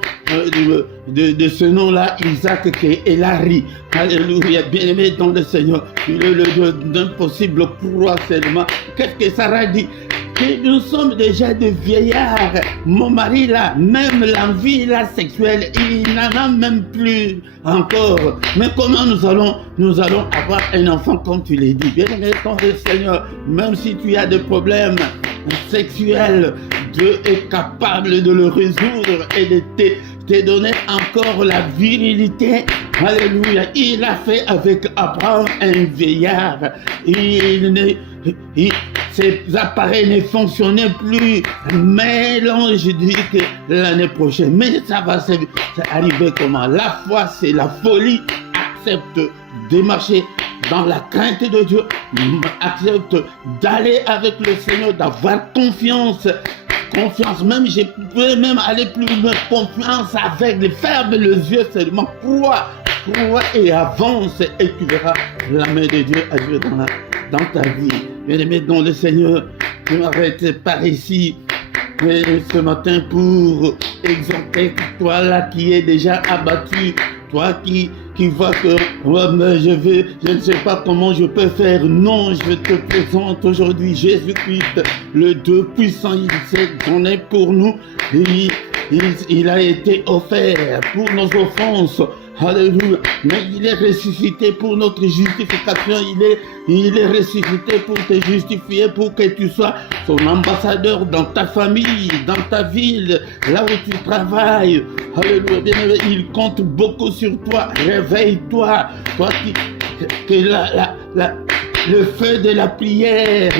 de ce nom-là, Isaac, qui est Elari. Alléluia, bien-aimé dans le Seigneur. Il est le Dieu d'impossible croix seulement. Qu'est-ce que Sarah dit? Que nous sommes déjà des vieillards. Mon mari là, même l'envie là sexuelle, il n'en a même plus encore. Mais comment nous allons avoir un enfant comme tu l'as dit? Bien aimé dans le Seigneur, même si tu as des problèmes sexuels, Dieu est capable de le résoudre et de te donner encore la virilité. Alléluia. Il a fait avec Abraham un vieillard. Ses appareils ne fonctionnaient plus. Mais l'ange dit que l'année prochaine, mais ça va arriver comment? La foi, c'est la folie. Accepte de marcher dans la crainte de Dieu. Accepte d'aller avec le Seigneur, d'avoir confiance. Confiance, même je peux même aller plus loin. Confiance avec, ferme les yeux seulement. Crois et avance et tu verras la main de Dieu agir dans ta vie. Bien-aimé dans le Seigneur, je m'arrête par ici ce matin pour exhorter toi là qui est déjà abattu, toi qui vois que je ne sais pas comment je peux faire. Non, je te présente aujourd'hui Jésus-Christ, le Dieu puissant. Il s'est donné pour nous. Il a été offert pour nos offenses. Alléluia. Mais il est ressuscité pour notre justification. Il est ressuscité pour te justifier, pour que tu sois son ambassadeur dans ta famille, dans ta ville, là où tu travailles. Alléluia. Bien-aimé, il compte beaucoup sur toi. Réveille-toi. Toi que le feu de la prière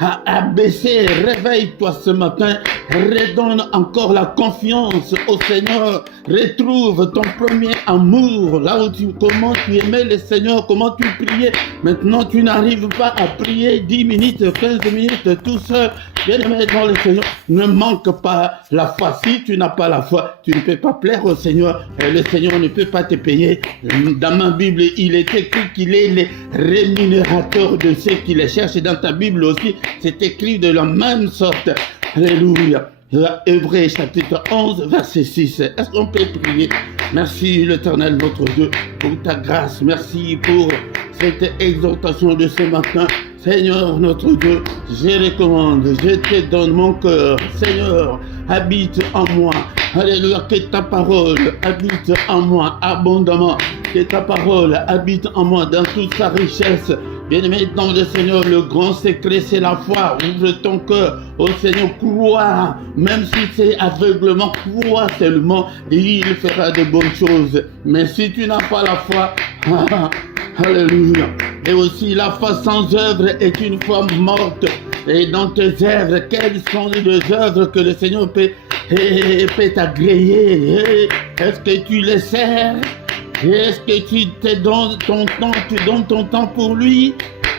a baissé. Réveille-toi ce matin. Redonne encore la confiance au Seigneur. Retrouve ton premier amour. Là où comment tu aimais le Seigneur, comment tu priais. Maintenant, tu n'arrives pas à prier 10 minutes, 15 minutes tout seul. Bien-aimé dans le Seigneur, ne manque pas la foi. Si tu n'as pas la foi, tu ne peux pas plaire au Seigneur. Et le Seigneur ne peut pas te payer. Dans ma Bible, il est écrit qu'il est le rémunérateur de ceux qui les cherchent. Dans ta Bible aussi, c'est écrit de la même sorte. Alléluia. Hébreux chapitre 11, verset 6. Est-ce qu'on peut prier? Merci l'Éternel notre Dieu pour ta grâce. Merci pour cette exhortation de ce matin. Seigneur notre Dieu, je recommande, je te donne mon cœur. Seigneur, habite en moi. Alléluia, que ta parole habite en moi abondamment. Que ta parole habite en moi dans toute sa richesse. Bien-aimé dans le Seigneur, le grand secret c'est la foi. Ouvre ton cœur au Seigneur, crois, même si c'est aveuglement, crois seulement et il fera de bonnes choses. Mais si tu n'as pas la foi, alléluia. Et aussi la foi sans œuvre est une foi morte. Et dans tes œuvres, quelles sont les œuvres que le Seigneur peut t'agréer? Est-ce que tu les sers? Est-ce que tu te donnes ton temps, pour lui?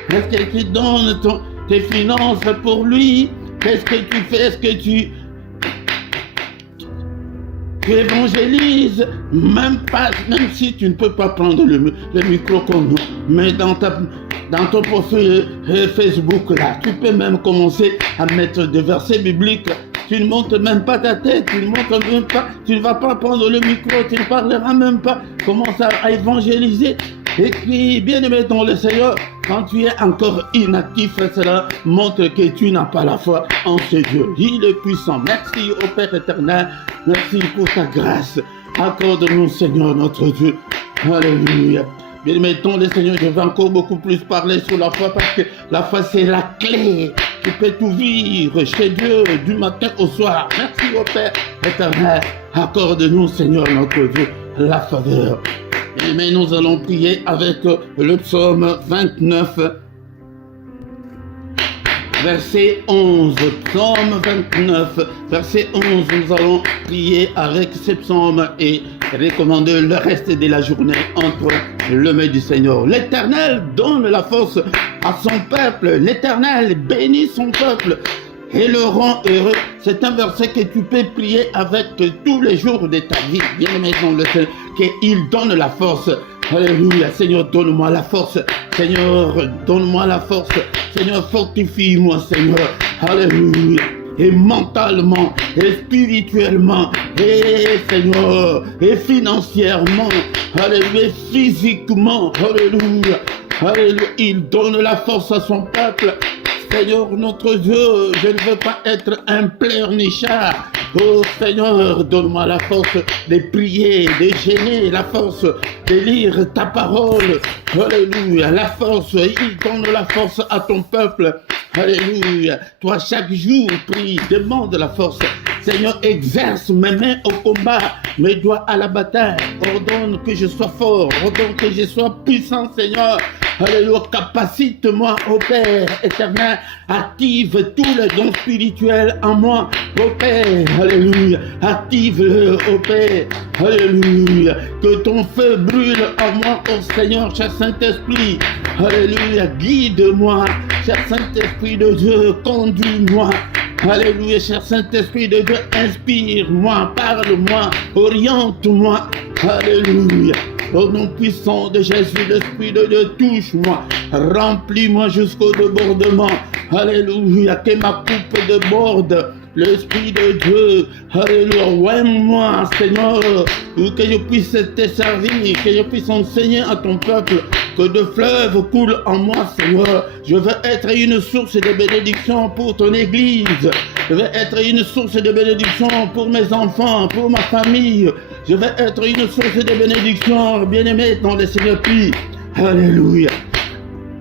Est-ce que tu donnes tes finances pour lui? Qu'est-ce que tu fais? Est-ce que tu évangélises? Même si tu ne peux pas prendre le micro comme nous, mais dans ton profil Facebook là, tu peux même commencer à mettre des versets bibliques. Tu ne montes même pas ta tête, tu ne vas pas prendre le micro, tu ne parleras même pas. Commence à évangéliser. Et puis, bien-aimé dans le Seigneur, quand tu es encore inactif, cela montre que tu n'as pas la foi en ce Dieu. Il est puissant. Merci au Père éternel. Merci pour ta grâce. Accorde-nous, Seigneur, notre Dieu. Alléluia. Bien-aimé dans le Seigneur, je vais encore beaucoup plus parler sur la foi parce que la foi, c'est la clé. Tu peux tout vivre chez Dieu du matin au soir. Merci au Père éternel. Accorde-nous, Seigneur, notre Dieu, la faveur. Mais nous allons prier avec le psaume 29, verset 11. Psaume 29, verset 11. Nous allons prier avec ce psaume et recommander le reste de la journée entre les mains du Seigneur. L'Éternel donne la force à son peuple. L'Éternel bénit son peuple et le rend heureux. C'est un verset que tu peux prier avec tous les jours de ta vie. Bien aimé dans le Seigneur, qu'il donne la force Alléluia. Seigneur, donne-moi la force. Seigneur, donne-moi la force. Seigneur, fortifie-moi, Seigneur. Alléluia. Et mentalement, et spirituellement, et Seigneur, et financièrement, alléluia, et physiquement, alléluia, alléluia, il donne la force à son peuple. Seigneur notre Dieu, je ne veux pas être un pleurnichard. Oh Seigneur, donne-moi la force de prier, de gêner, la force de lire ta parole. Alléluia, la force, il donne la force à ton peuple. Alléluia, toi chaque jour prie, demande la force. Seigneur, exerce mes mains au combat, mes doigts à la bataille. Ordonne que je sois fort, ordonne que je sois puissant, Seigneur. Alléluia, capacite-moi, ô Père éternel, active tous les dons spirituels en moi, ô Père, alléluia, active-le, ô Père, alléluia, que ton feu brûle en moi, ô Seigneur, cher Saint-Esprit, alléluia, guide-moi, cher Saint-Esprit de Dieu, conduis-moi. Alléluia, cher Saint-Esprit de Dieu, inspire-moi, parle-moi, oriente-moi. Alléluia. Au nom puissant de Jésus, l'Esprit de Dieu, touche-moi, remplis-moi jusqu'au débordement. Alléluia, que ma coupe déborde. L'Esprit de Dieu, alléluia, ouaime-moi, Seigneur, que je puisse te servir, que je puisse enseigner à ton peuple, que de fleuves coulent en moi, Seigneur. Je veux être une source de bénédiction pour ton Église. Je veux être une source de bénédiction pour mes enfants, pour ma famille. Je veux être une source de bénédiction, bien-aimé dans le Seigneur. Puis, alléluia.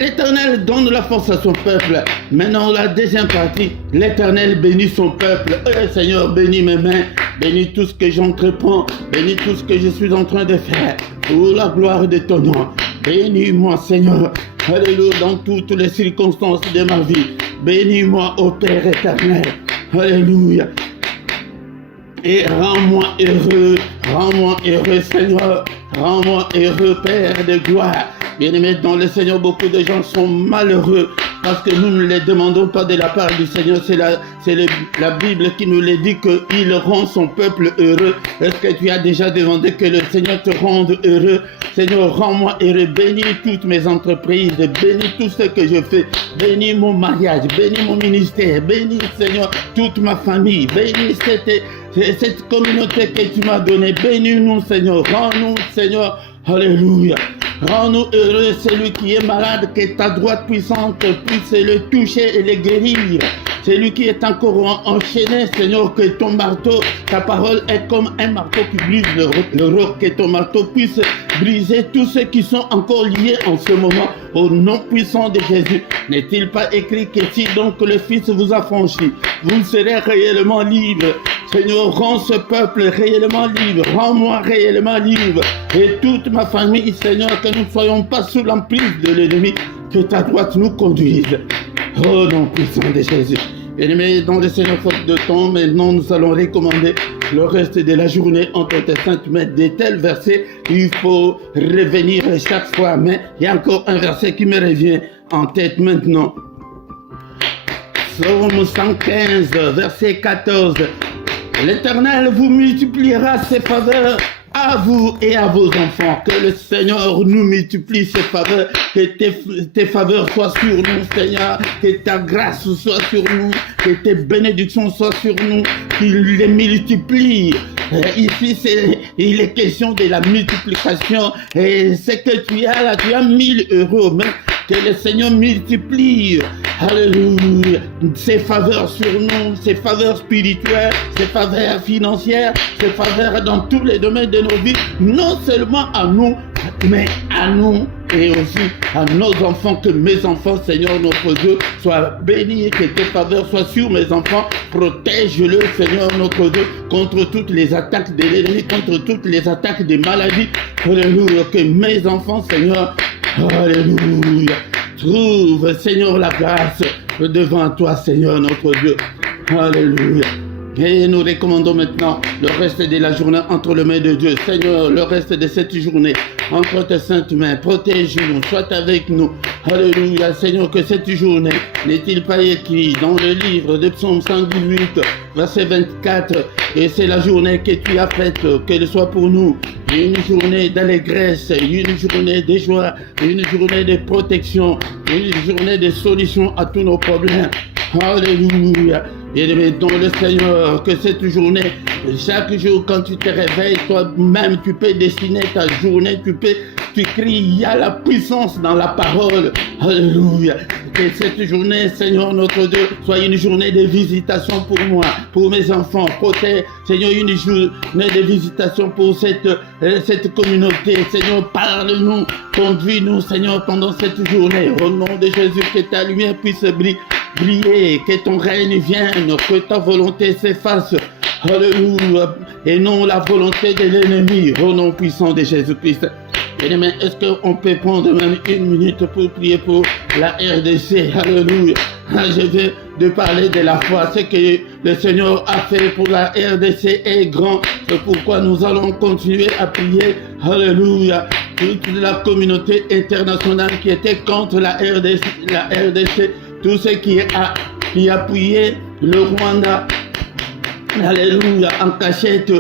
L'Éternel donne la force à son peuple. Maintenant, la deuxième partie, l'Éternel bénit son peuple. Seigneur, bénis mes mains, bénis tout ce que j'entreprends, bénis tout ce que je suis en train de faire pour la gloire de ton nom. Bénis-moi, Seigneur, alléluia, dans toutes les circonstances de ma vie. Bénis-moi, ô Père éternel, alléluia. Et rends-moi heureux, Seigneur, rends-moi heureux, Père de gloire. Bien-aimés dans le Seigneur, beaucoup de gens sont malheureux parce que nous ne les demandons pas de la part du Seigneur. C'est la Bible qui nous le dit qu'il rend son peuple heureux. Est-ce que tu as déjà demandé que le Seigneur te rende heureux? Seigneur, rends-moi heureux. Bénis toutes mes entreprises, bénis tout ce que je fais. Bénis mon mariage, bénis mon ministère, bénis, Seigneur, toute ma famille. Bénis cette communauté que tu m'as donnée. Bénis-nous, Seigneur. Rends-nous, Seigneur. Alléluia. Rends-nous heureux, celui qui est malade, que ta droite puissante puisse le toucher et le guérir. Celui qui est encore enchaîné, Seigneur, que ton marteau, ta parole est comme un marteau qui brise le roc, que ton marteau puisse briser tous ceux qui sont encore liés en ce moment, au nom puissant de Jésus. N'est-il pas écrit que si donc le Fils vous a franchi, vous serez réellement libre? Seigneur, rends ce peuple réellement libre, rends-moi réellement libre, et toute ma famille, Seigneur, que nous ne soyons pas sous l'emprise de l'ennemi, que ta droite nous conduise. Oh nom puissant de Jésus. Bien-aimés, dans le Seigneur, faute de temps, maintenant nous allons recommander le reste de la journée entre tes saintes mains. Des tels versets, il faut revenir chaque fois, mais il y a encore un verset qui me revient en tête maintenant. Psaume 115, verset 14. L'Éternel vous multipliera ses faveurs à vous et à vos enfants. Que le Seigneur nous multiplie ses faveurs, que tes faveurs soient sur nous, Seigneur, que ta grâce soit sur nous, que tes bénédictions soient sur nous, qu'il les multiplie. Ici, il est question de la multiplication. Et ce que tu as là, tu as 1000 euros, mais que le Seigneur multiplie, alléluia, ses faveurs sur nous, ses faveurs spirituelles, ses faveurs financières, ses faveurs dans tous les domaines de nos vies, non seulement à nous, mais à nous et aussi à nos enfants, que mes enfants, Seigneur notre Dieu, soient bénis, que tes faveurs soient sur mes enfants, protège-le, Seigneur notre Dieu, contre toutes les attaques de l'ennemi, contre toutes les attaques des maladies, alléluia, que mes enfants, Seigneur, alléluia, trouve, Seigneur, la grâce devant toi, Seigneur, notre Dieu. Alléluia. Et nous recommandons maintenant le reste de la journée entre les mains de Dieu. Seigneur, le reste de cette journée, entre tes saintes mains. Protège-nous, sois avec nous. Alléluia, Seigneur, que cette journée n'est-il pas écrit dans le livre de Psaume 118, verset 24, et c'est la journée que tu as faite, qu'elle soit pour nous une journée d'allégresse, une journée de joie, une journée de protection, une journée de solution à tous nos problèmes. Alléluia. Et dans le Seigneur, que cette journée, chaque jour quand tu te réveilles, toi-même tu peux dessiner ta journée, tu cries, il y a la puissance dans la parole. Alléluia. Que cette journée, Seigneur notre Dieu, soit une journée de visitation pour moi, pour mes enfants. Protège, Seigneur, une journée de visitation pour cette communauté. Seigneur, parle-nous, conduis-nous, Seigneur, pendant cette journée. Au nom de Jésus, que ta lumière puisse briller, que ton règne vienne, que ta volonté s'efface. Alléluia. Et non la volonté de l'ennemi. Au nom puissant de Jésus-Christ. Bien-aimé, est-ce qu'on peut prendre même une minute pour prier pour la RDC? Alléluia. Je viens de parler de la foi. Ce que le Seigneur a fait pour la RDC est grand. C'est pourquoi nous allons continuer à prier. Alléluia. Toute la communauté internationale qui était contre la RDC, tout ce qui a appuyé le Rwanda. Alléluia, en cachette,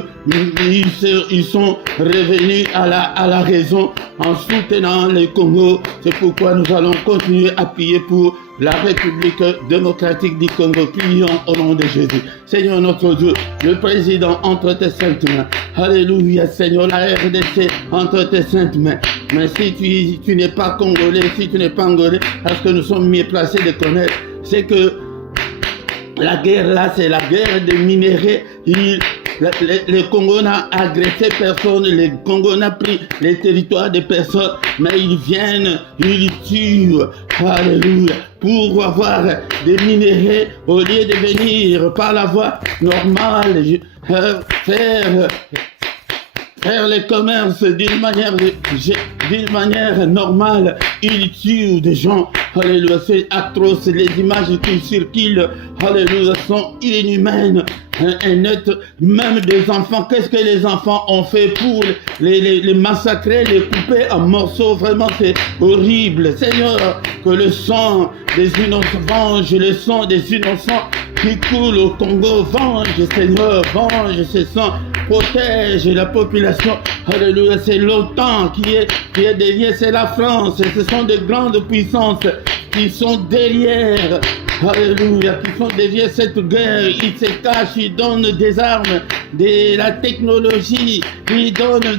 ils sont revenus à la raison en soutenant le Congo. C'est pourquoi nous allons continuer à prier pour la République démocratique du Congo. Prions au nom de Jésus. Seigneur notre Dieu, le président entre tes saintes mains. Alléluia, Seigneur, la RDC entre tes saintes mains. Mais si tu n'es pas congolais, si tu n'es pas angolais, parce que nous sommes mieux placés de connaître, c'est que la guerre là, c'est la guerre des minéraux. Le Congo n'a agressé personne, le Congo n'a pris les territoires de personne, mais ils viennent, ils tuent, alléluia, pour avoir des minéraux au lieu de venir par la voie normale, faire le commerce d'une manière normale. Ils tuent des gens. Alléluia, c'est atroce. Les images qui circulent, alléluia, sont inhumaines. Même des enfants, qu'est-ce que les enfants ont fait pour les massacrer, les couper en morceaux? Vraiment, c'est horrible. Seigneur, que le sang des innocents venge, le sang des innocents qui coule au Congo, venge, Seigneur, venge ce sang. Protège la population. Alléluia, c'est l'OTAN qui est derrière, c'est la France. Ce sont de grandes puissances qui sont derrière. Alléluia, qui sont derrière cette guerre. Ils se cachent, ils donnent des armes, de la technologie, ils donnent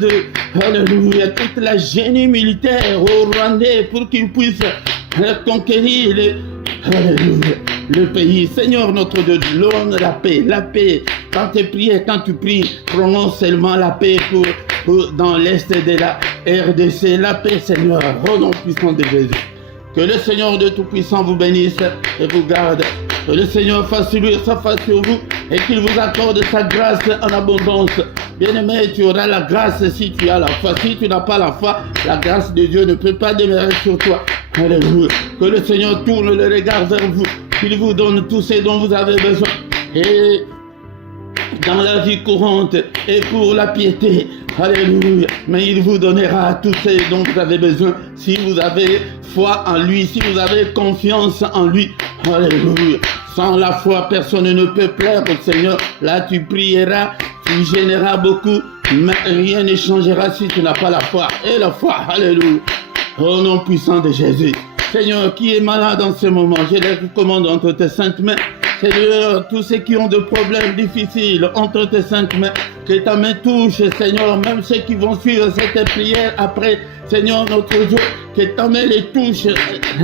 alléluia, toute la génie militaire aux Rwandais pour qu'ils puissent conquérir le pays. Seigneur notre Dieu, donne la paix, la paix. Quand tu pries, prononce seulement la paix dans l'est de la RDC, la paix, Seigneur, au nom puissant de Jésus. Que le Seigneur de Tout-Puissant vous bénisse et vous garde. Que le Seigneur fasse luire sa face sur vous et qu'il vous accorde sa grâce en abondance. Bien-aimé, tu auras la grâce si tu as la foi. Si tu n'as pas la foi, la grâce de Dieu ne peut pas demeurer sur toi. Alléluia. Que le Seigneur tourne le regard vers vous, qu'il vous donne tout ce dont vous avez besoin. Et dans la vie courante et pour la piété. Alléluia. Mais il vous donnera tout ce dont vous avez besoin si vous avez foi en lui, si vous avez confiance en lui. Alléluia. Sans la foi, personne ne peut plaire au Seigneur. Là, tu prieras, tu gêneras beaucoup, mais rien ne changera si tu n'as pas la foi. Et la foi, alléluia. Au nom puissant de Jésus. Seigneur, qui est malade en ce moment, je les recommande entre tes saintes mains. Seigneur, tous ceux qui ont des problèmes difficiles entre tes saintes mains, que ta main touche, Seigneur, même ceux qui vont suivre cette prière après, Seigneur notre Dieu, que ta main les touche,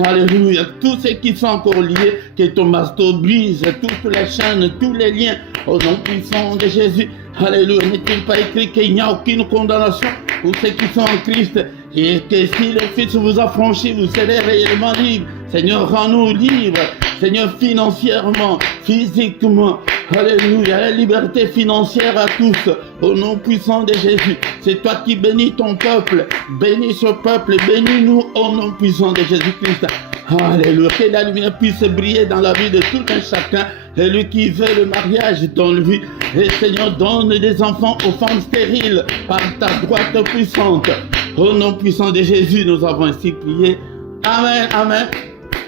alléluia, tous ceux qui sont encore liés, que ton marteau brise toutes les chaînes, tous les liens, au nom puissant de Jésus, alléluia. N'est-il pas écrit qu'il n'y a aucune condamnation pour ceux qui sont en Christ, et que si le Fils vous a franchi, vous serez réellement libre. Seigneur, rends-nous libres, Seigneur, financièrement, physiquement, alléluia, la liberté financière à tous, au nom puissant de Jésus. C'est toi qui bénis ton peuple, bénis ce peuple, bénis-nous au nom puissant de Jésus-Christ. Alléluia, que la lumière puisse briller dans la vie de tout un chacun. Et lui qui veut le mariage, donne-lui. Et Seigneur, donne des enfants aux femmes stériles par ta droite puissante. Au nom puissant de Jésus, nous avons ainsi prié. Amen, amen.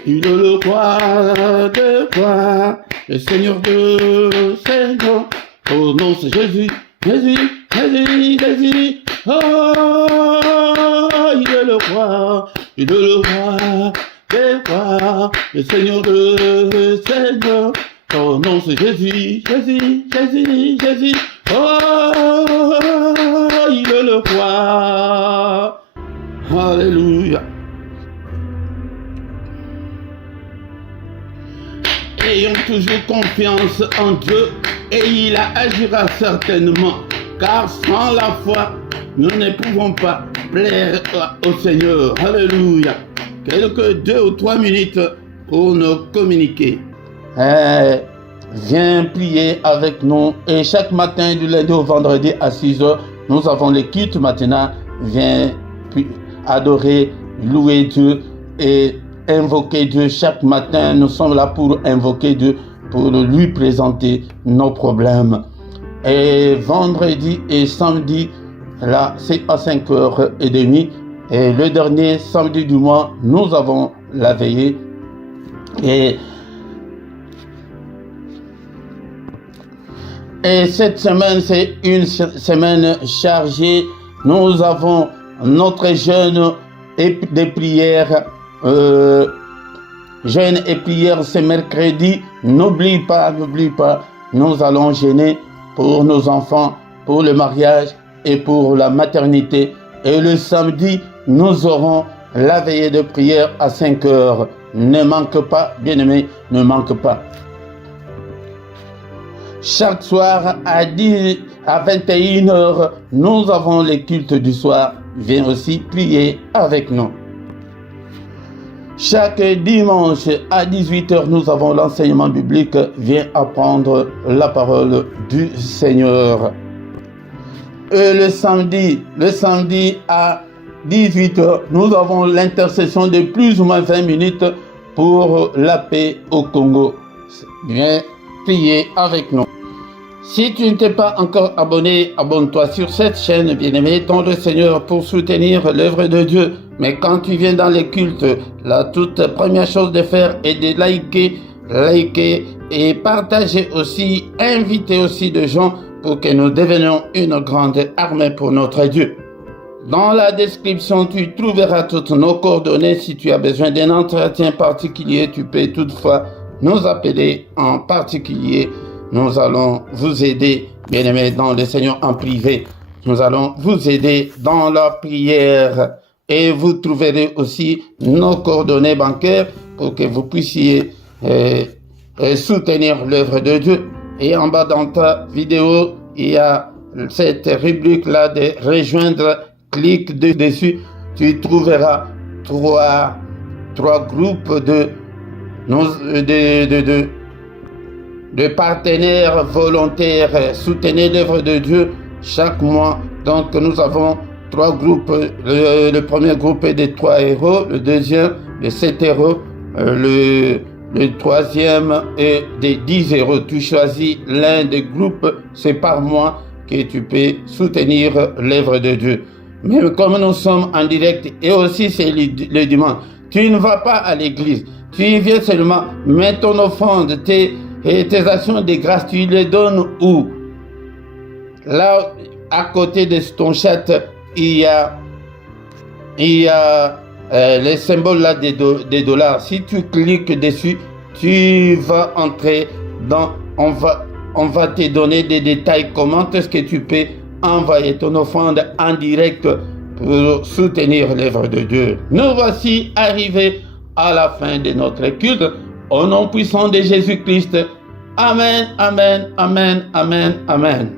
Il est le roi de roi, le Seigneur de Seigneur. Au nom de Jésus, Jésus, Jésus, Jésus. Oh, il est le roi des rois, le Seigneur de Seigneur. Au nom de Jésus, Jésus, Jésus, Jésus. Oh, il est le roi. Alléluia. Ayons toujours confiance en Dieu et il agira certainement, car sans la foi, nous ne pouvons pas plaire au Seigneur. Alléluia. Quelques 2 ou 3 minutes pour nous communiquer. Viens prier avec nous et chaque matin du lundi au vendredi à 6h, nous avons les cultes maintenant. Viens adorer, louer Dieu et invoquer Dieu chaque matin. Nous sommes là pour invoquer Dieu, pour lui présenter nos problèmes. Et vendredi et samedi, là, c'est à 5h30. Et le dernier samedi du mois, nous avons la veillée. Et cette semaine, c'est une semaine chargée. Nous avons notre jeûne et des prières. Jeûne et prière ce mercredi. N'oublie pas, nous allons jeûner pour nos enfants, pour le mariage et pour la maternité. Et le samedi, nous aurons la veillée de prière à 5h. Ne manque pas, bien-aimés, ne manque pas. Chaque soir à 21h, nous avons les cultes du soir. Viens aussi prier avec nous. Chaque dimanche à 18h, nous avons l'enseignement biblique. Viens apprendre la parole du Seigneur. Et le samedi à 18h, nous avons l'intercession de plus ou moins 20 minutes pour la paix au Congo. Viens prier avec nous. Si tu ne t'es pas encore abonné, abonne-toi sur cette chaîne, bien-aimé, ton le Seigneur, pour soutenir l'œuvre de Dieu. Mais quand tu viens dans les cultes, la toute première chose de faire est de liker et partager aussi, inviter aussi des gens pour que nous devenions une grande armée pour notre Dieu. Dans la description, tu trouveras toutes nos coordonnées. Si tu as besoin d'un entretien particulier, tu peux toutefois nous appeler en particulier. Nous allons vous aider, bien-aimés, dans le Seigneur en privé. Nous allons vous aider dans la prière. Et vous trouverez aussi nos coordonnées bancaires pour que vous puissiez soutenir l'œuvre de Dieu. Et en bas dans ta vidéo, il y a cette rubrique-là de rejoindre. Clique dessus, tu trouveras trois groupes de partenaires volontaires. Soutenez l'œuvre de Dieu chaque mois. Donc nous avons 3 groupes. Le premier groupe est de 3 euros, le deuxième de 7 euros, le troisième est de 10 euros. Tu choisis l'un des groupes, c'est par mois que tu peux soutenir l'œuvre de Dieu. Mais comme nous sommes en direct et aussi c'est le dimanche, tu ne vas pas à l'église, tu y viens seulement, mets ton offrande, tes actions de grâce, tu les donnes où? Là, à côté de ton chat, il y a les symboles là des dollars. Si tu cliques dessus, tu vas entrer dans, on va te donner des détails, comment est-ce que tu peux envoyer ton offrande en direct pour soutenir l'œuvre de Dieu. Nous voici arrivés à la fin de notre culte. Au nom puissant de Jésus-Christ. Amen, amen, amen, amen, amen.